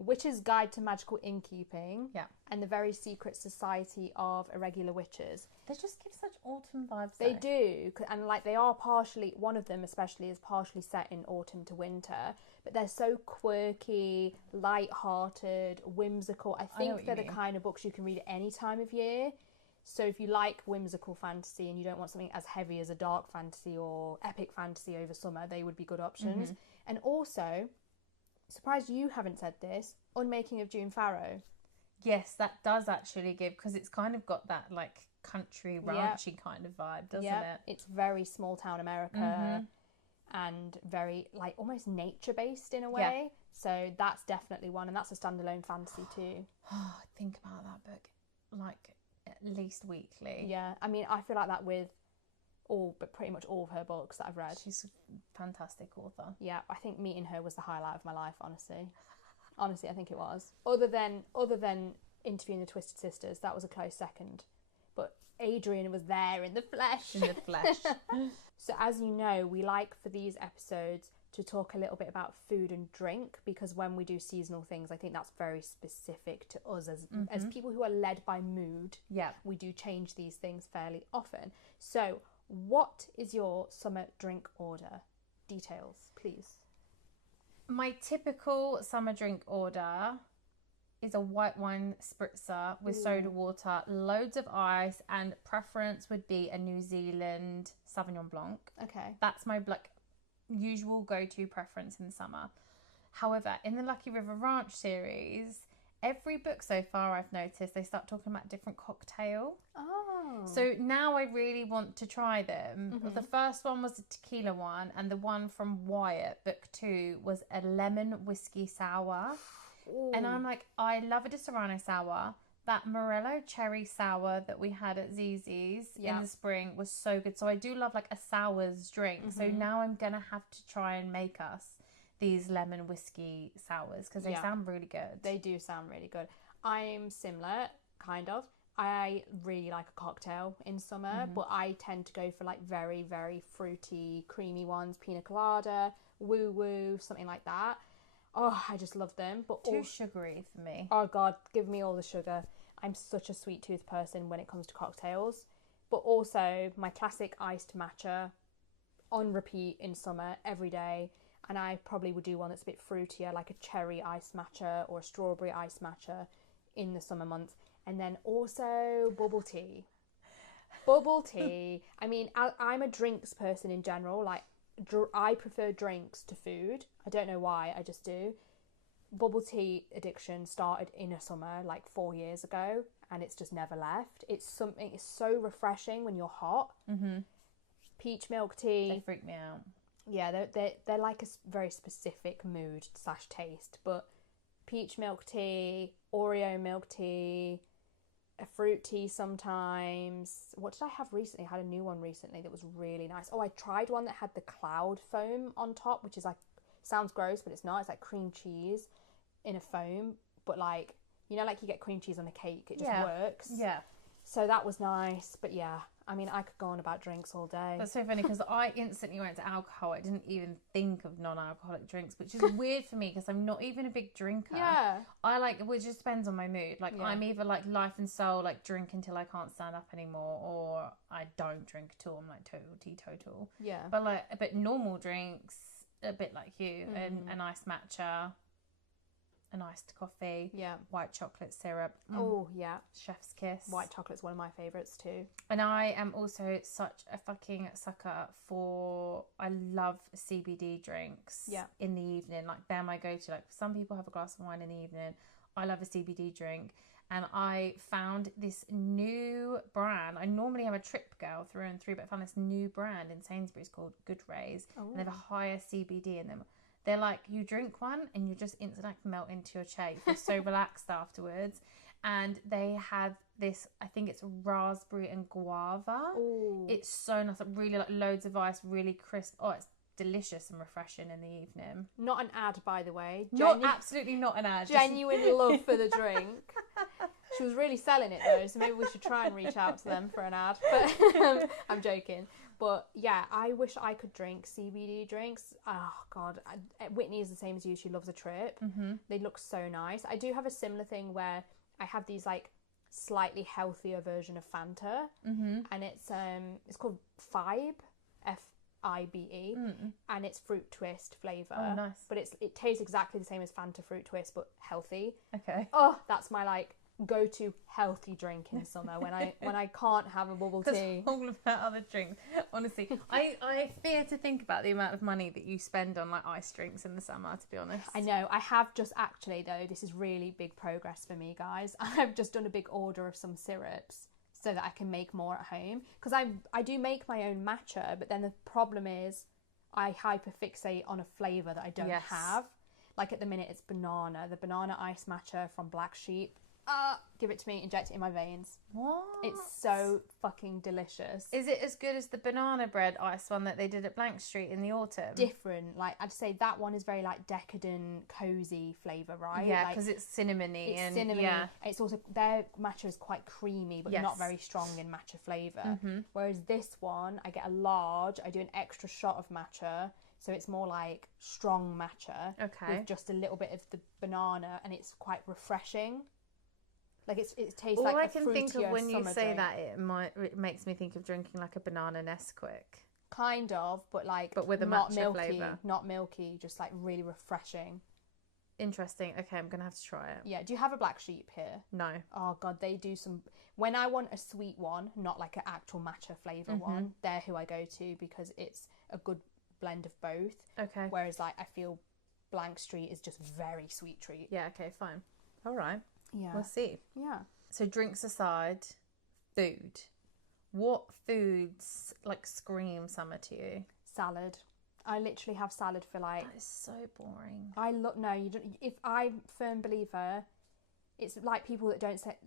Witch's Guide to Magical Innkeeping, and The Very Secret Society of Irregular Witches. They just give such autumn vibes. They do, and like they are partially, one of them especially is partially set in autumn to winter, but they're so quirky, light-hearted, whimsical. I think they're the kind of books you can read at any time of year. So if you like whimsical fantasy and you don't want something as heavy as a dark fantasy or epic fantasy over summer, they would be good options. And also, surprised you haven't said this, Unmaking of June Farrow. Yes, that does actually give, because it's kind of got that like country ranchy kind of vibe, doesn't it? It's very small town America and very like almost nature based in a way. So that's definitely one, and that's a standalone fantasy too. I think about that book like at least weekly. Yeah, I mean, I feel like that with pretty much all of her books that I've read. She's a fantastic author. Yeah, I think meeting her was the highlight of my life, honestly. Honestly, I think it was. Other than Interviewing the Twisted Sisters, that was a close second. But Adrian was there in the flesh. In the flesh. So as you know, we like for these episodes to talk a little bit about food and drink, because when we do seasonal things, I think that's very specific to us as people who are led by mood. Yeah. We do change these things fairly often. So what is your summer drink order? Details, please. My typical summer drink order is a white wine spritzer with soda water, loads of ice, and preference would be a New Zealand Sauvignon Blanc. Okay. That's my usual go-to preference in the summer. However, in the Lucky River Ranch series, every book so far I've noticed they start talking about a different cocktail. Oh. So now I really want to try them. The first one was a tequila one, and the one from Wyatt, book 2, was a lemon whiskey sour. Ooh. And I'm like, I love a Disaronno sour. That Morello cherry sour that we had at Zizi's in the spring was so good. So I do love like a sours drink. So now I'm going to have to try and make us these lemon whiskey sours because they sound really good. They do sound really good. I'm similar, kind of. I really like a cocktail in summer, but I tend to go for like very, very fruity, creamy ones, pina colada, woo woo, something like that. Oh, I just love them. But Too sugary for me. oh God, give me all the sugar. I'm such a sweet tooth person when it comes to cocktails. But also my classic iced matcha on repeat in summer every day. And I probably would do one that's a bit fruitier, like a cherry iced matcha or a strawberry iced matcha in the summer months. And then also bubble tea. Bubble tea. I mean, I'm a drinks person in general. Like, I prefer drinks to food. I don't know why, I just do. Bubble tea addiction started in a summer like 4 years ago, and it's just never left. It's so refreshing when you're hot. Peach milk tea. They freak me out. Yeah, they're like a very specific mood / taste. But peach milk tea, Oreo milk tea, a fruit tea sometimes. What did I have recently? I had a new one recently that was really nice. Oh, I tried one that had the cloud foam on top, which is like, sounds gross, but it's not. It's like cream cheese in a foam, but like, you know, like you get cream cheese on a cake, it just works. Yeah. So that was nice. But yeah, I mean, I could go on about drinks all day. That's so funny because I instantly went to alcohol. I didn't even think of non-alcoholic drinks, which is weird for me because I'm not even a big drinker. Yeah. It just depends on my mood. Like, I'm either like life and soul, like drink until I can't stand up anymore, or I don't drink at all. I'm like total teetotal. Yeah. But normal drinks, a bit like you, a nice matcha, an iced coffee, white chocolate syrup. Oh, yeah. Chef's kiss. White chocolate's one of my favourites too. And I am also such a fucking sucker for, I love CBD drinks in the evening. Like, they're my go-to. Like, some people have a glass of wine in the evening. I love a CBD drink. And I found this new brand. I normally am a Trip girl through and through, but I found this new brand in Sainsbury's called Good Rays. And they have a higher CBD in them. They're like, you drink one and you just instantly melt into your chair. You feel so relaxed afterwards. And they have this, I think it's raspberry and guava. Ooh. It's so nice, like really like loads of ice, really crisp. Oh, it's delicious and refreshing in the evening. Not an ad, by the way. Absolutely not an ad. Genuine love for the drink. She was really selling it though, so maybe we should try and reach out to them for an ad. But I'm joking. But yeah, I wish I could drink CBD drinks. Oh God, Whitney is the same as you. She loves a Trip. They look so nice. I do have a similar thing where I have these like slightly healthier version of Fanta, and it's called Fibe, FIBE, and it's fruit twist flavour. Oh, nice. But it tastes exactly the same as Fanta fruit twist, but healthy. Okay. Oh, that's my like go-to healthy drink in summer when I can't have a bubble tea. All of that other drinks. Honestly, I fear to think about the amount of money that you spend on like ice drinks in the summer, to be honest. I know. I have just actually though, this is really big progress for me, guys. I've just done a big order of some syrups so that I can make more at home, because I do make my own matcha, but then the problem is I hyperfixate on a flavour that I don't have. Like at the minute it's the banana ice matcha from Black Sheep. Give it to me, inject it in my veins. What? It's so fucking delicious. Is it as good as the banana bread ice one that they did at Blank Street in the autumn? Different. Like, I'd say that one is very like decadent, cozy flavour, right? Yeah, like, because it's cinnamony. It's cinnamony. Yeah. It's also, their matcha is quite creamy, but not very strong in matcha flavour. Whereas this one, I get a large, I do an extra shot of matcha. So it's more like strong matcha. Okay. With just a little bit of the banana, and it's quite refreshing. Like it tastes all like I a can think of when you say drink. that, it makes me think of drinking like a banana Nesquik. Kind of, but with a not matcha milky, flavour. not milky, just like really refreshing. Interesting. Okay, I'm gonna have to try it. Yeah. Do you have a Black Sheep here? No. Oh God, they do some. When I want a sweet one, not like an actual matcha flavour one, they're who I go to because it's a good blend of both. Okay. Whereas like I feel Blank Street is just very sweet treat. Yeah. Okay. Fine. All right. Yeah. We'll see. Yeah. So drinks aside, food. What foods like scream summer to you? Salad. I literally have salad for like. That is so boring. No, you don't. If I'm a firm believer, it's like people that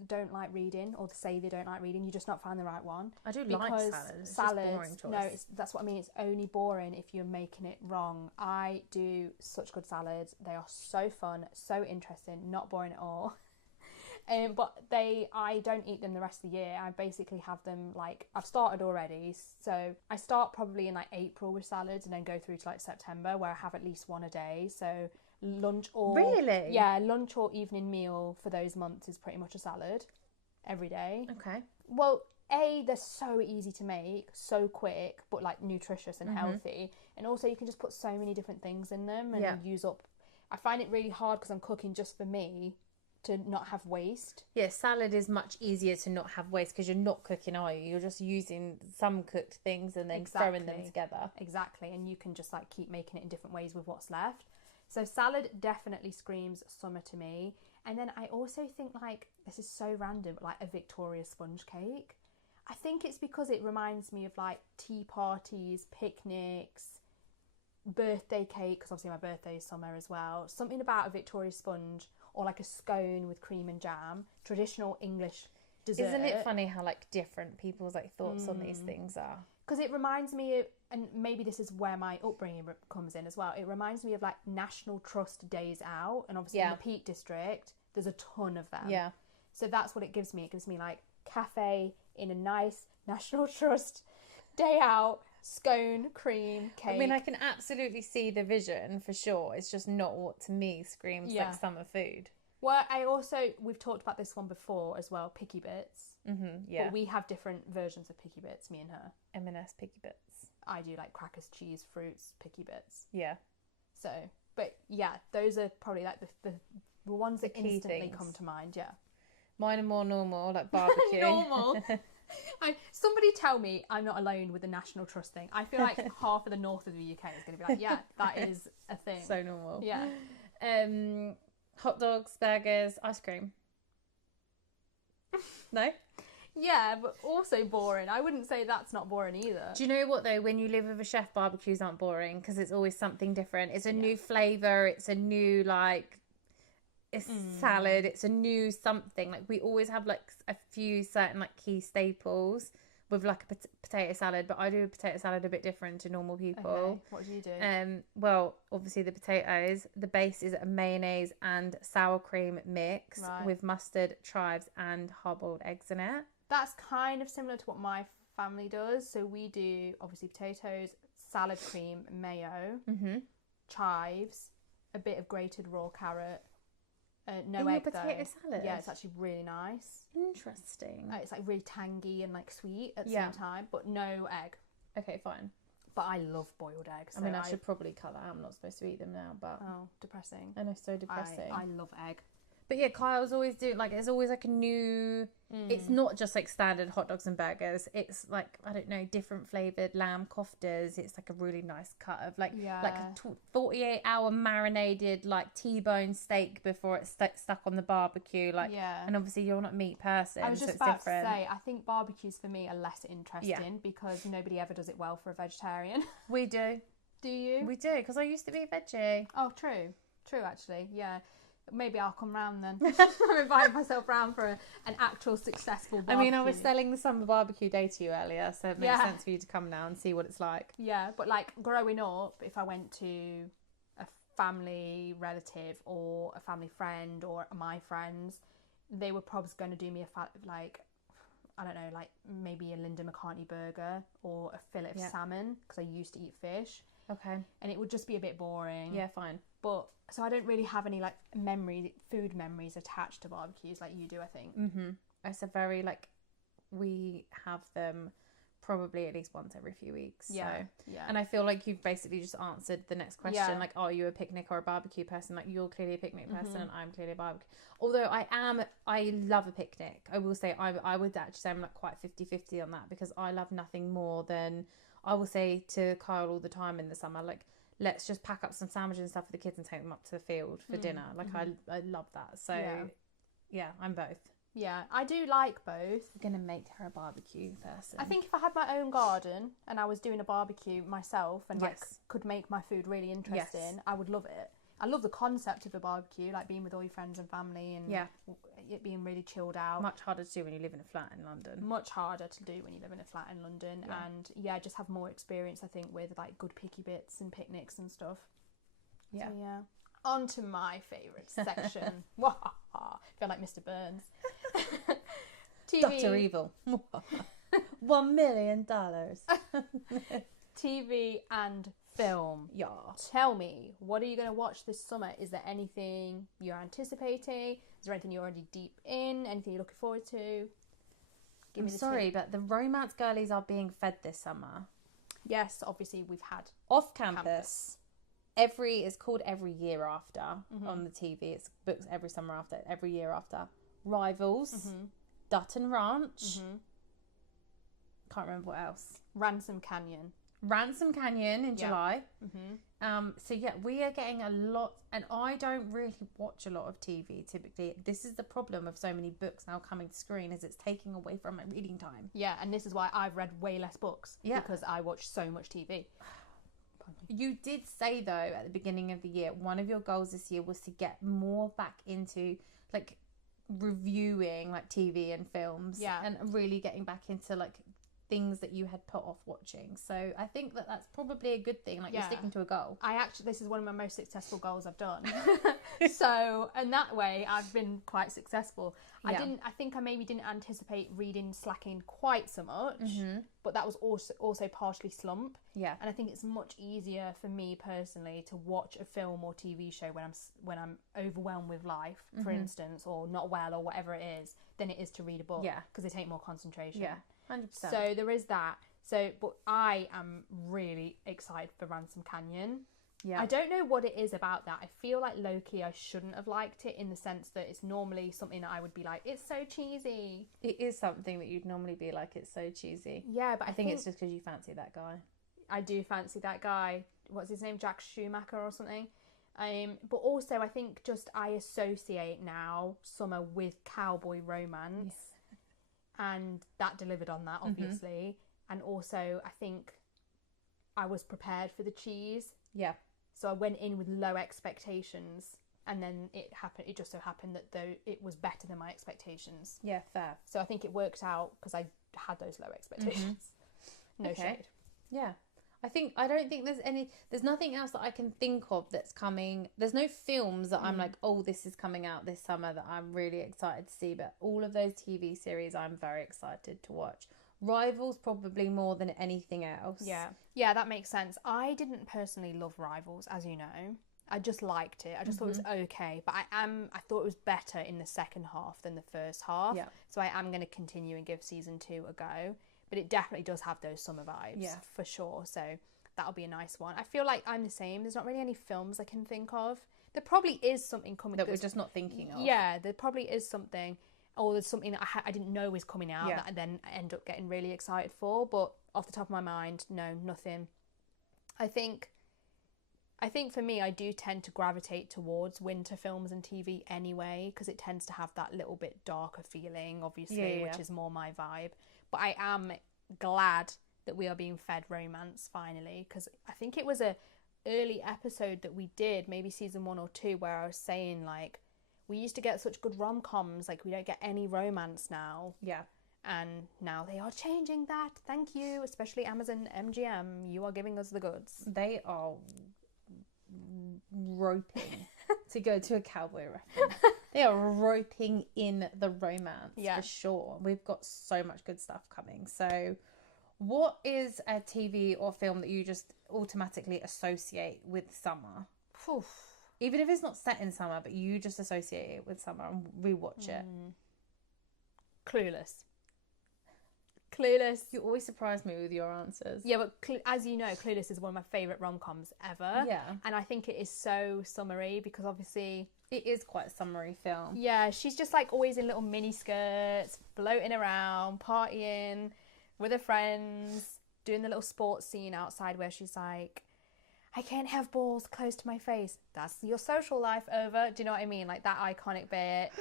don't like reading or say they don't like reading. You just not found the right one. I do like salad. It's just boring choice. No, that's what I mean. It's only boring if you're making it wrong. I do such good salads. They are so fun, so interesting, not boring at all. But I don't eat them the rest of the year. I basically have them like, I've started already. So I start probably in like April with salads and then go through to like September where I have at least one a day. So lunch or... Really? Yeah, lunch or evening meal for those months is pretty much a salad every day. Okay. Well, they're so easy to make, so quick, but like nutritious and healthy. And also you can just put so many different things in them and use up... I find it really hard because I'm cooking just for me to not have waste. Yeah, salad is much easier to not have waste because you're not cooking, are you? You're just using some cooked things and then throwing them together. Exactly, and you can just like keep making it in different ways with what's left. So salad definitely screams summer to me. And then I also think like, this is so random, like a Victoria sponge cake. I think it's because it reminds me of like tea parties, picnics, birthday cake, because obviously my birthday is summer as well. Something about a Victoria sponge or like a scone with cream and jam, traditional English dessert. Isn't it funny how like different people's like thoughts on these things are? Because it reminds me of, and maybe this is where my upbringing comes in as well, it reminds me of like National Trust days out, and obviously in the Peak District there's a ton of them. Yeah. So that's what it gives me. It gives me like cafe in a nice National Trust day out, scone, cream, cake. I mean, I can absolutely see the vision for sure. It's just not what to me screams like summer food. Well, we've talked about this one before as well, Picky Bits. Yeah. But we have different versions of Picky Bits, me and her. M&S Picky Bits. I do like crackers, cheese, fruits, Picky Bits. Yeah. So, but yeah, those are probably like the ones that instantly things come to mind, yeah. Mine are more normal, like barbecue. Normal. Somebody tell me I'm not alone with the National Trust thing. I feel like half of the north of the UK is going to be like, yeah, that is a thing. So normal. Yeah. Hot dogs, burgers, ice cream. No? Yeah, but also boring. I wouldn't say that's not boring either. Do you know what though? When you live with a chef, barbecues aren't boring because it's always something different. It's a new flavour. It's a new like... It's salad, it's a new something. Like we always have like a few certain like key staples with like a potato salad, but I do a potato salad a bit different to normal people. Okay. What do you do? Well, obviously the potatoes, the base is a mayonnaise and sour cream mix with mustard, chives and hard-boiled eggs in it. That's kind of similar to what my family does. So we do obviously potatoes, salad cream, mayo, chives, a bit of grated raw carrot. No egg potato though. salad? Yeah, it's actually really nice. Interesting. It's like really tangy and like sweet at the same time, but no egg. Okay, fine. But I love boiled eggs. So I mean, I should probably cut that out. I'm not supposed to eat them now, but... Oh, depressing. I know, so depressing. I love egg. But yeah, Kyle's always doing, like, there's always like a new... It's not just like standard hot dogs and burgers. It's like, I don't know, different flavoured lamb koftas. It's like a really nice cut of like a 48-hour marinated like T-bone steak before it's stuck on the barbecue. Like, and obviously you're not a meat person, I was just so it's about different. to say, I think barbecues for me are less interesting because nobody ever does it well for a vegetarian. We do. Do you? We do, because I used to be a veggie. Oh, true. True, actually, yeah. Maybe I'll come round then. I'm inviting myself round for an actual successful barbecue. I mean, I was selling the summer barbecue day to you earlier, so it makes sense for you to come now and see what it's like. Yeah, but like growing up, if I went to a family relative or a family friend or my friends, they were probably going to do me I don't know, like maybe a Linda McCartney burger or a fillet of salmon because I used to eat fish. Okay. And it would just be a bit boring. Yeah, fine. But so I don't really have any like food memories attached to barbecues like you do, I think. It's a very like, we have them probably at least once every few weeks. Yeah. So. Yeah. And I feel like you've basically just answered the next question. Yeah. Like, are you a picnic or a barbecue person? Like, you're clearly a picnic person and I'm clearly a barbecue. Although I love a picnic. I will say I would actually say I'm like quite 50-50 on that because I love nothing more than, I will say to Kyle all the time in the summer, like, let's just pack up some sandwiches and stuff for the kids and take them up to the field for dinner. Like, I love that. So, yeah, I'm both. Yeah, I do like both. I'm going to make her a barbecue person. I think if I had my own garden and I was doing a barbecue myself and like could make my food really interesting, I would love it. I love the concept of a barbecue, like being with all your friends and family and it being really chilled out. Much harder to do when you live in a flat in London. Much harder to do when you live in a flat in London. Yeah. And just have more experience, I think, with like good picky bits and picnics and stuff. Yeah. So, yeah. On to my favourite section. feel like Mr. Burns. Dr. Evil. $1 million. TV and film. Yeah. Tell me, what are you going to watch this summer? Is there anything you're anticipating? Is there anything you're already deep in? Anything you're looking forward to? I'm sorry, but the romance girlies are being fed this summer. Yes, obviously we've had off campus. It's called Every Year After on the TV. It's books every summer after, every year after. Rivals, Dutton Ranch. Can't remember what else. Ransom Canyon in July. So yeah, we are getting a lot, and I don't really watch a lot of TV typically. This is the problem of so many books now coming to screen, is it's taking away from my reading time. Yeah, and this is why I've read way less books, because I watch so much TV. You did say though at the beginning of the year, one of your goals this year was to get more back into like reviewing like TV and films, and really getting back into like things that you had put off watching. So I think that that's probably a good thing, like you're sticking to a goal. This is one of my most successful goals I've done. So in that way I've been quite successful. I think I maybe didn't anticipate reading slacking quite so much, but that was also partially slump. And I think it's much easier for me personally to watch a film or TV show when I'm overwhelmed with life, for instance, or not well or whatever it is, than it is to read a book, because they take more concentration. 100%. So there is that. But I am really excited for Ransom Canyon. I don't know what it is about that. I feel like low-key I shouldn't have liked it, in the sense that it's normally something that I would be like, it's so cheesy. It is something that you'd normally be like, it's so cheesy. Yeah, but I think it's just because you fancy that guy. I do fancy that guy. What's his name? Jack Schumacher or something. But also I think just I associate now summer with cowboy romance. And that delivered on that, obviously. And also I think I was prepared for the cheese. So I went in with low expectations, and then it just so happened that though it was better than my expectations. Fair. So I think it worked out because I had those low expectations. No shade. I don't think there's nothing else that I can think of that's coming. There's no films that I'm like, oh, this is coming out this summer that I'm really excited to see, but all of those TV series I'm very excited to watch. Rivals probably more than anything else. Yeah, that makes sense. I didn't personally love Rivals, as you know. I just liked it. I just thought it was okay, but I thought it was better in the second half than the first half. So I am going to continue and give season 2 a go. But it definitely does have those summer vibes, for sure. So that'll be a nice one. I feel like I'm the same. There's not really any films I can think of. There probably is something coming that we're just not thinking of. Yeah, there probably is something, or there's something that I didn't know was coming out that I then end up getting really excited for. But off the top of my mind, no, nothing. I think for me, I do tend to gravitate towards winter films and TV anyway, because it tends to have that little bit darker feeling, obviously, which is more my vibe. But I am glad that we are being fed romance finally, because I think it was a early episode that we did, maybe season 1 or 2, where I was saying like, we used to get such good rom-coms, like we don't get any romance now. And now they are changing that. Thank you, especially Amazon MGM. You are giving us the goods. They are roping to go to a cowboy reference. They are roping in the romance for sure. We've got so much good stuff coming. So what is a TV or film that you just automatically associate with summer? Even if it's not set in summer, but you just associate it with summer and rewatch it. Clueless. You always surprise me with your answers. Yeah, but as you know, Clueless is one of my favourite rom-coms ever. And I think it is so summery, because obviously it is quite a summery film. Yeah, she's just like always in little mini skirts, floating around, partying with her friends, doing the little sports scene outside where she's like, I can't have balls close to my face. That's your social life over. Do you know what I mean? Like that iconic bit.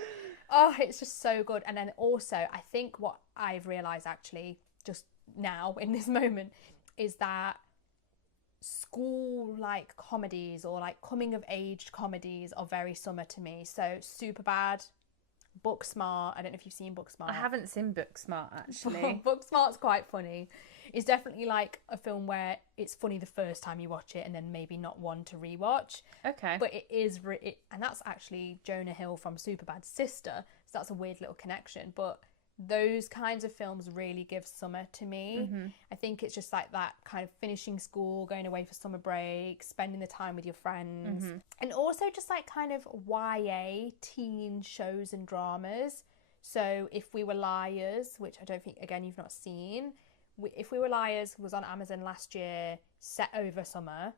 Oh, it's just so good. And then also, I think what I've realised actually just now in this moment is that school like comedies or like coming of age comedies are very summer to me. So Superbad, Booksmart. I don't know if you've seen Booksmart. I haven't seen Booksmart actually. Booksmart's quite funny. It's definitely like a film where it's funny the first time you watch it and then maybe not one to rewatch. Okay. But it is, and that's actually Jonah Hill from Superbad's sister, so that's a weird little connection. But those kinds of films really give summer to me. I think it's just like that kind of finishing school, going away for summer break, spending the time with your friends, and also just like kind of YA teen shows and dramas. So If We Were Liars, which I don't think, again, you've not seen. If We Were Liars was on Amazon last year, set over summer.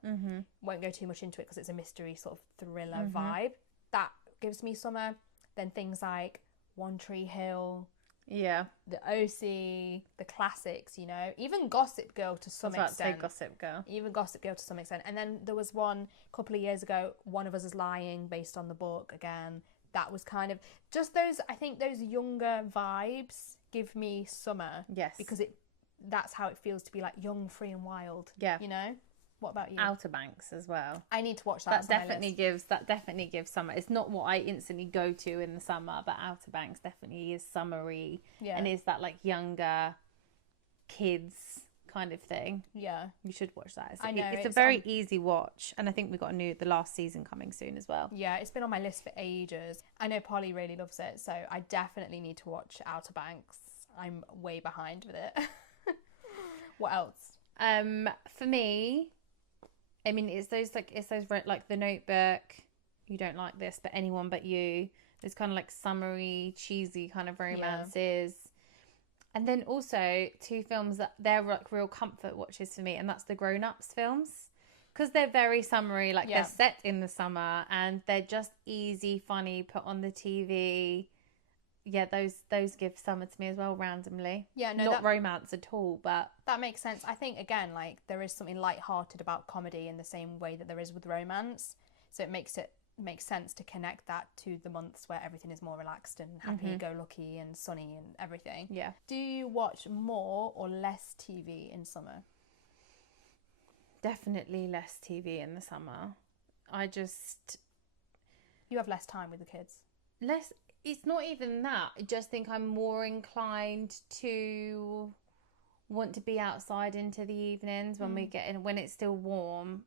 Won't go too much into it because it's a mystery sort of thriller vibe. That gives me summer. Then things like One Tree Hill, Yeah. The OC, the classics, you know, even Gossip Girl to some I was about extent. to say Gossip Girl. Even Gossip Girl to some extent. And then there was one a couple of years ago, One of Us is Lying, based on the book again. That was kind of just those, I think those younger vibes give me summer. Yes. Because that's how it feels to be like young, free and wild. Yeah. You know? What about you? Outer Banks as well. I need to watch that. That definitely gives summer. It's not what I instantly go to in the summer, but Outer Banks definitely is summery. Yeah. And is that like younger kids kind of thing. Yeah. You should watch that. I know, It's a it's very easy watch, and I think we got the last season coming soon as well. Yeah, it's been on my list for ages. I know Polly really loves it, so I definitely need to watch Outer Banks. I'm way behind with it. What else? For me, I mean, it's those like The Notebook. You don't like this, but Anyone But You. Those kind of like summery, cheesy kind of romances. And then also 2 films that they're like real comfort watches for me, and that's the grown-ups films, because they're very summery, like they're set in the summer and they're just easy, funny, put on the TV. Yeah, those give summer to me as well, randomly. Yeah, no, not romance at all, but that makes sense. I think again, like there is something light-hearted about comedy in the same way that there is with romance, so it makes sense to connect that to the months where everything is more relaxed and happy-go-lucky and sunny and everything. Yeah. Do you watch more or less TV in summer? Definitely less TV in the summer. You have less time with the kids. Less. It's not even that. I just think I'm more inclined to want to be outside into the evenings when when it's still warm.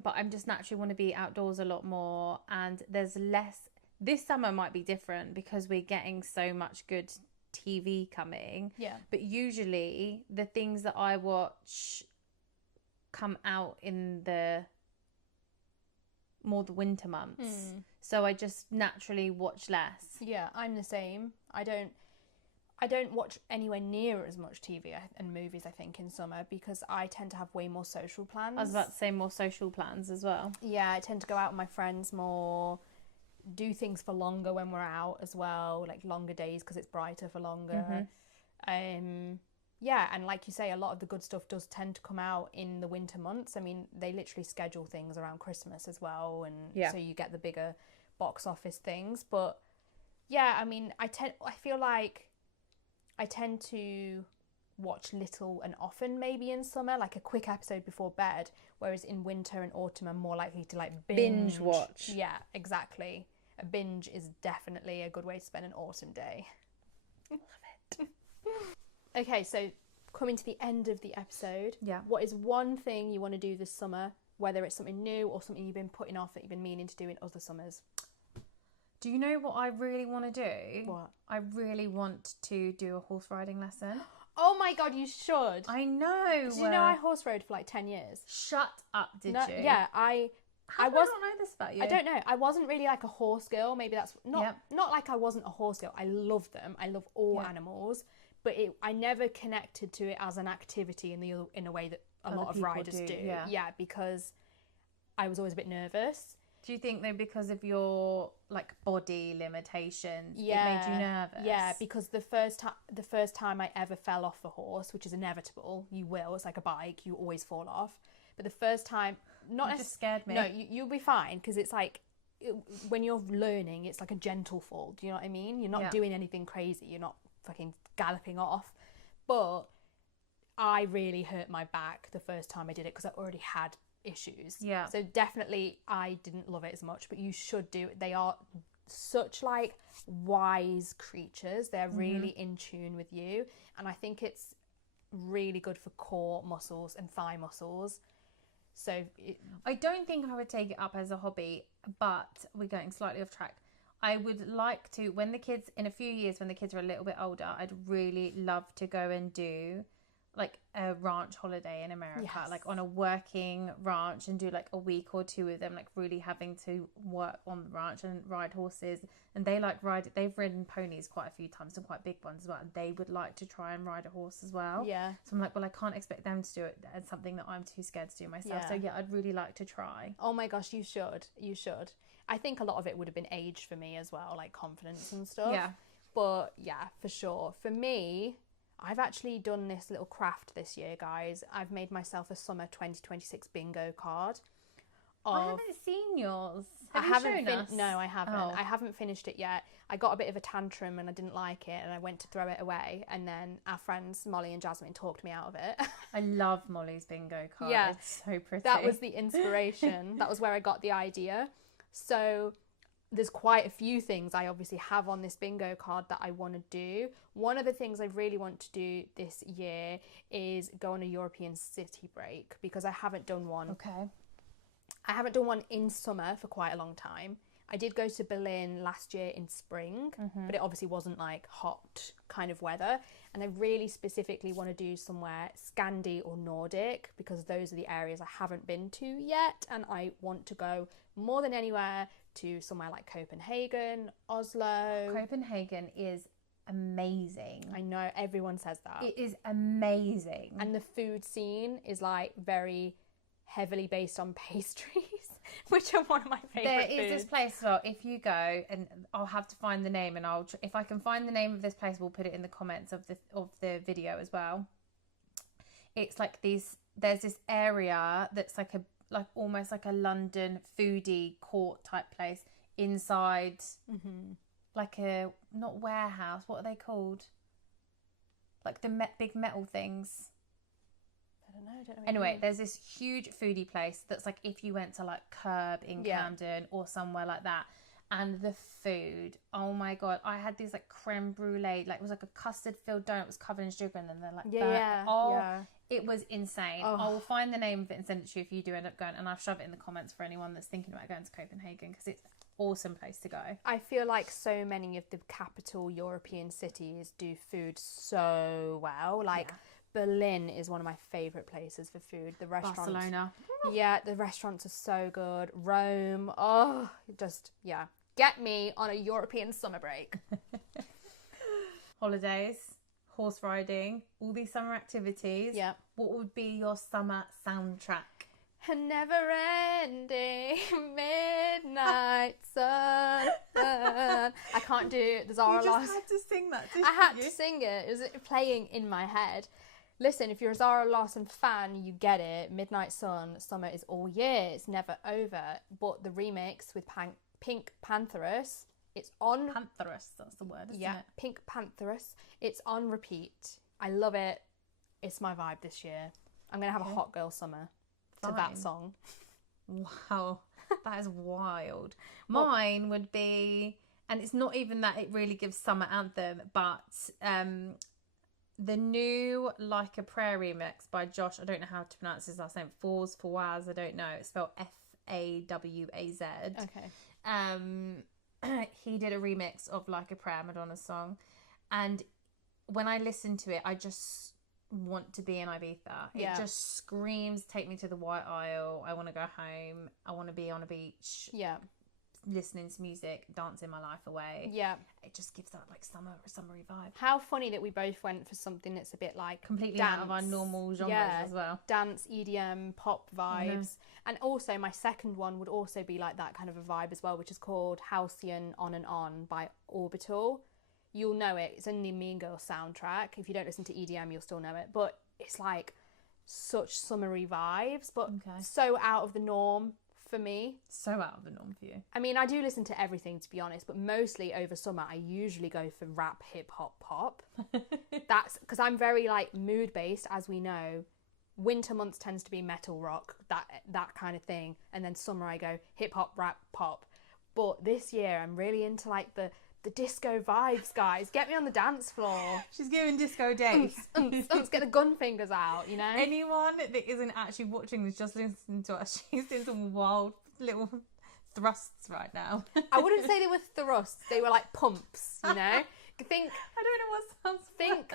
But I'm just naturally want to be outdoors a lot more, and there's less. This summer might be different because we're getting so much good TV coming. Yeah. But usually the things that I watch come out in the winter months. So I just naturally watch less. Yeah, I'm the same. I don't watch anywhere near as much TV and movies, I think, in summer, because I tend to have way more social plans. I was about to say more social plans as well. Yeah, I tend to go out with my friends more, do things for longer when we're out as well, like longer days because it's brighter for longer. Yeah, and like you say, a lot of the good stuff does tend to come out in the winter months. I mean, they literally schedule things around Christmas as well, and so you get the bigger box office things. But yeah, I mean, I feel like I tend to watch little and often maybe in summer, like a quick episode before bed, whereas in winter and autumn I'm more likely to like binge watch. Yeah, exactly. A binge is definitely a good way to spend an autumn day. Love it. Okay, so coming to the end of the episode, what is one thing you want to do this summer, whether it's something new or something you've been putting off that you've been meaning to do in other summers? Do you know what I really want to do? What? I really want to do a horse riding lesson. Oh my god, you should. I know. Did you know I horse rode for like 10 years? Shut up, did you? Yeah, I not know this about you? I don't know. I wasn't really like a horse girl. Maybe that's not like I wasn't a horse girl. I love them. I love all animals. But I never connected to it as an activity in a way that a lot of riders do. Yeah, because I was always a bit nervous. Do you think though because of your like body limitations, it made you nervous? Yeah, because the first time I ever fell off a horse, which is inevitable, you will. It's like a bike, you always fall off. But the first time, it just scared me. No, you'll be fine because it's like when you're learning, it's like a gentle fall. Do you know what I mean? You're not doing anything crazy. You're not fucking galloping off. But I really hurt my back the first time I did it because I already had issues. Yeah. So definitely I didn't love it as much, but you should do it. They are such like wise creatures. They're really in tune with you. And I think it's really good for core muscles and thigh muscles. So I don't think I would take it up as a hobby, but we're going slightly off track. I would like to, when the kids, in a few years, when the kids are a little bit older, I'd really love to go and do like a ranch holiday in America, Yes. like on a working ranch, and do like a week or two with them, like really having to work on the ranch and ride horses. And they like they've ridden ponies quite a few times, and quite big ones as well, and they would like to try and ride a horse as well. yeah. So I'm like, well, I can't expect them to do it as something that I'm too scared to do myself. Yeah. So yeah, I'd really like to try. Oh my gosh, you should. I think a lot of it would have been age for me as well, like confidence and stuff. Yeah. But yeah, for sure. For me, I've actually done this little craft this year, guys. I've made myself a summer 2026 bingo card. I haven't seen yours. Have you shown us? No, I haven't. Oh. I haven't finished it yet. I got a bit of a tantrum and I didn't like it, and I went to throw it away. And then our friends Molly and Jasmine talked me out of it. I love Molly's bingo card. Yeah. It's so pretty. That was the inspiration. That was where I got the idea. So there's quite a few things I obviously have on this bingo card that I want to do. One of the things I really want to do this year is go on a European city break, because I haven't done one. Okay. I haven't done one in summer for quite a long time. I did go to Berlin last year in spring, but it obviously wasn't like hot kind of weather. And I really specifically want to do somewhere Scandi or Nordic, because those are the areas I haven't been to yet. And I want to go more than anywhere to somewhere like Copenhagen, Oslo. Copenhagen is amazing. I know everyone says that. It is amazing. And the food scene is like very heavily based on pastries, which are one of my favourite There is this place as well. If you go, and I'll have to find the name, and if I can find the name of this place, we'll put it in the comments of the video as well. It's like there's this area that's like almost like a London foodie court type place inside, like a, not warehouse, what are they called? Like the big metal things. I don't know. Anyway, there's this huge foodie place that's like, if you went to like Curb in Camden or somewhere like that, and the food, oh my god, I had these like creme brulee, like it was like a custard filled donut, it was covered in sugar, and then they're like burnt. It was insane. I will find the name of it and send it to you if you do end up going, and I'll shove it in the comments for anyone that's thinking about going to Copenhagen, because it's an awesome place to go. I feel like so many of the capital European cities do food so well. Like Berlin is one of my favourite places for food. The restaurants, Barcelona. Yeah, the restaurants are so good. Rome, get me on a European summer break. Holidays, horse riding, all these summer activities. Yeah. What would be your summer soundtrack? A never-ending midnight sun. I can't do the Zara You Larsson. just had to sing that, didn't I had you? to sing it. It was playing in my head. Listen, if you're a Zara Larsson fan, you get it. Midnight Sun, summer is all year. It's never over. But the remix with Pink Pantheress, it's on... Pantheress, that's the word, isn't it? Pink Pantheress. It's on repeat. I love it. It's my vibe this year. I'm going to have a hot girl summer to that song. Wow, that is wild. Mine would be, and it's not even that it really gives summer anthem, but the new Like a Prayer remix by Josh. I don't know how to pronounce his last name. Fawaz, I don't know. It's spelled Fawaz. Okay. He did a remix of Like a Prayer, Madonna's song, and when I listen to it, I just want to be in Ibiza. It just screams, take me to the White Isle. I want to go home. I want to be on a beach. Yeah. Listening to music, dancing my life away. Yeah. It just gives that like summery vibe. How funny that we both went for something that's a bit like Completely dance. out of our normal genres as well. Dance, EDM, pop vibes. And also my second one would also be like that kind of a vibe as well, which is called Halcyon On and On by Orbital. You'll know it. It's in the Mean Girls soundtrack. If you don't listen to EDM, you'll still know it. But it's like such summery vibes, but so out of the norm for me. So out of the norm for you. I mean, I do listen to everything, to be honest, but mostly over summer, I usually go for rap, hip hop, pop. That's because I'm very like mood based, as we know. Winter months tends to be metal rock, that kind of thing. And then summer, I go hip hop, rap, pop. But this year, I'm really into like the the disco vibes, guys. Get me on the dance floor. She's giving disco days. Let's get the gun fingers out, you know? Anyone that isn't actually watching this, just listening to us, she's doing some wild little thrusts right now. I wouldn't say they were thrusts. They were like pumps, you know? Think. I don't know what sounds. Think.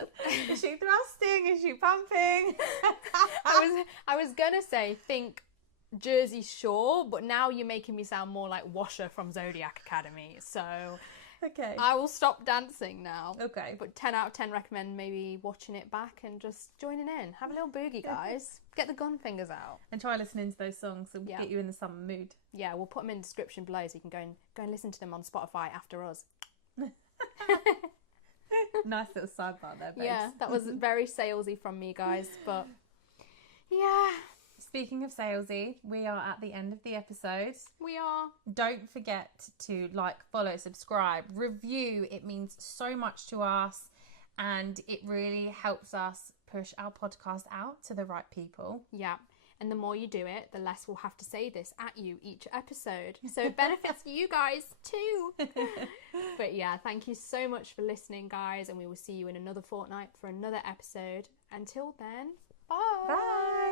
Is she thrusting? Is she pumping? I was gonna say think Jersey Shore, but now you're making me sound more like Washer from Zodiac Academy. So Okay. I will stop dancing now. Okay. But 10 out of 10 recommend maybe watching it back and just joining in. Have a little boogie, guys. Get the gun fingers out. And try listening to those songs to get you in the summer mood. Yeah, we'll put them in the description below so you can go and listen to them on Spotify after us. Nice little sidebar there, babes. Yeah, that was very salesy from me, guys. But yeah. Speaking of salesy, we are at the end of the episode. We are. Don't forget to like, follow, subscribe, review. It means so much to us and it really helps us push our podcast out to the right people. Yeah. And the more you do it, the less we'll have to say this at you each episode. So it benefits you guys too. But yeah, thank you so much for listening, guys. And we will see you in another fortnight for another episode. Until then, bye. Bye.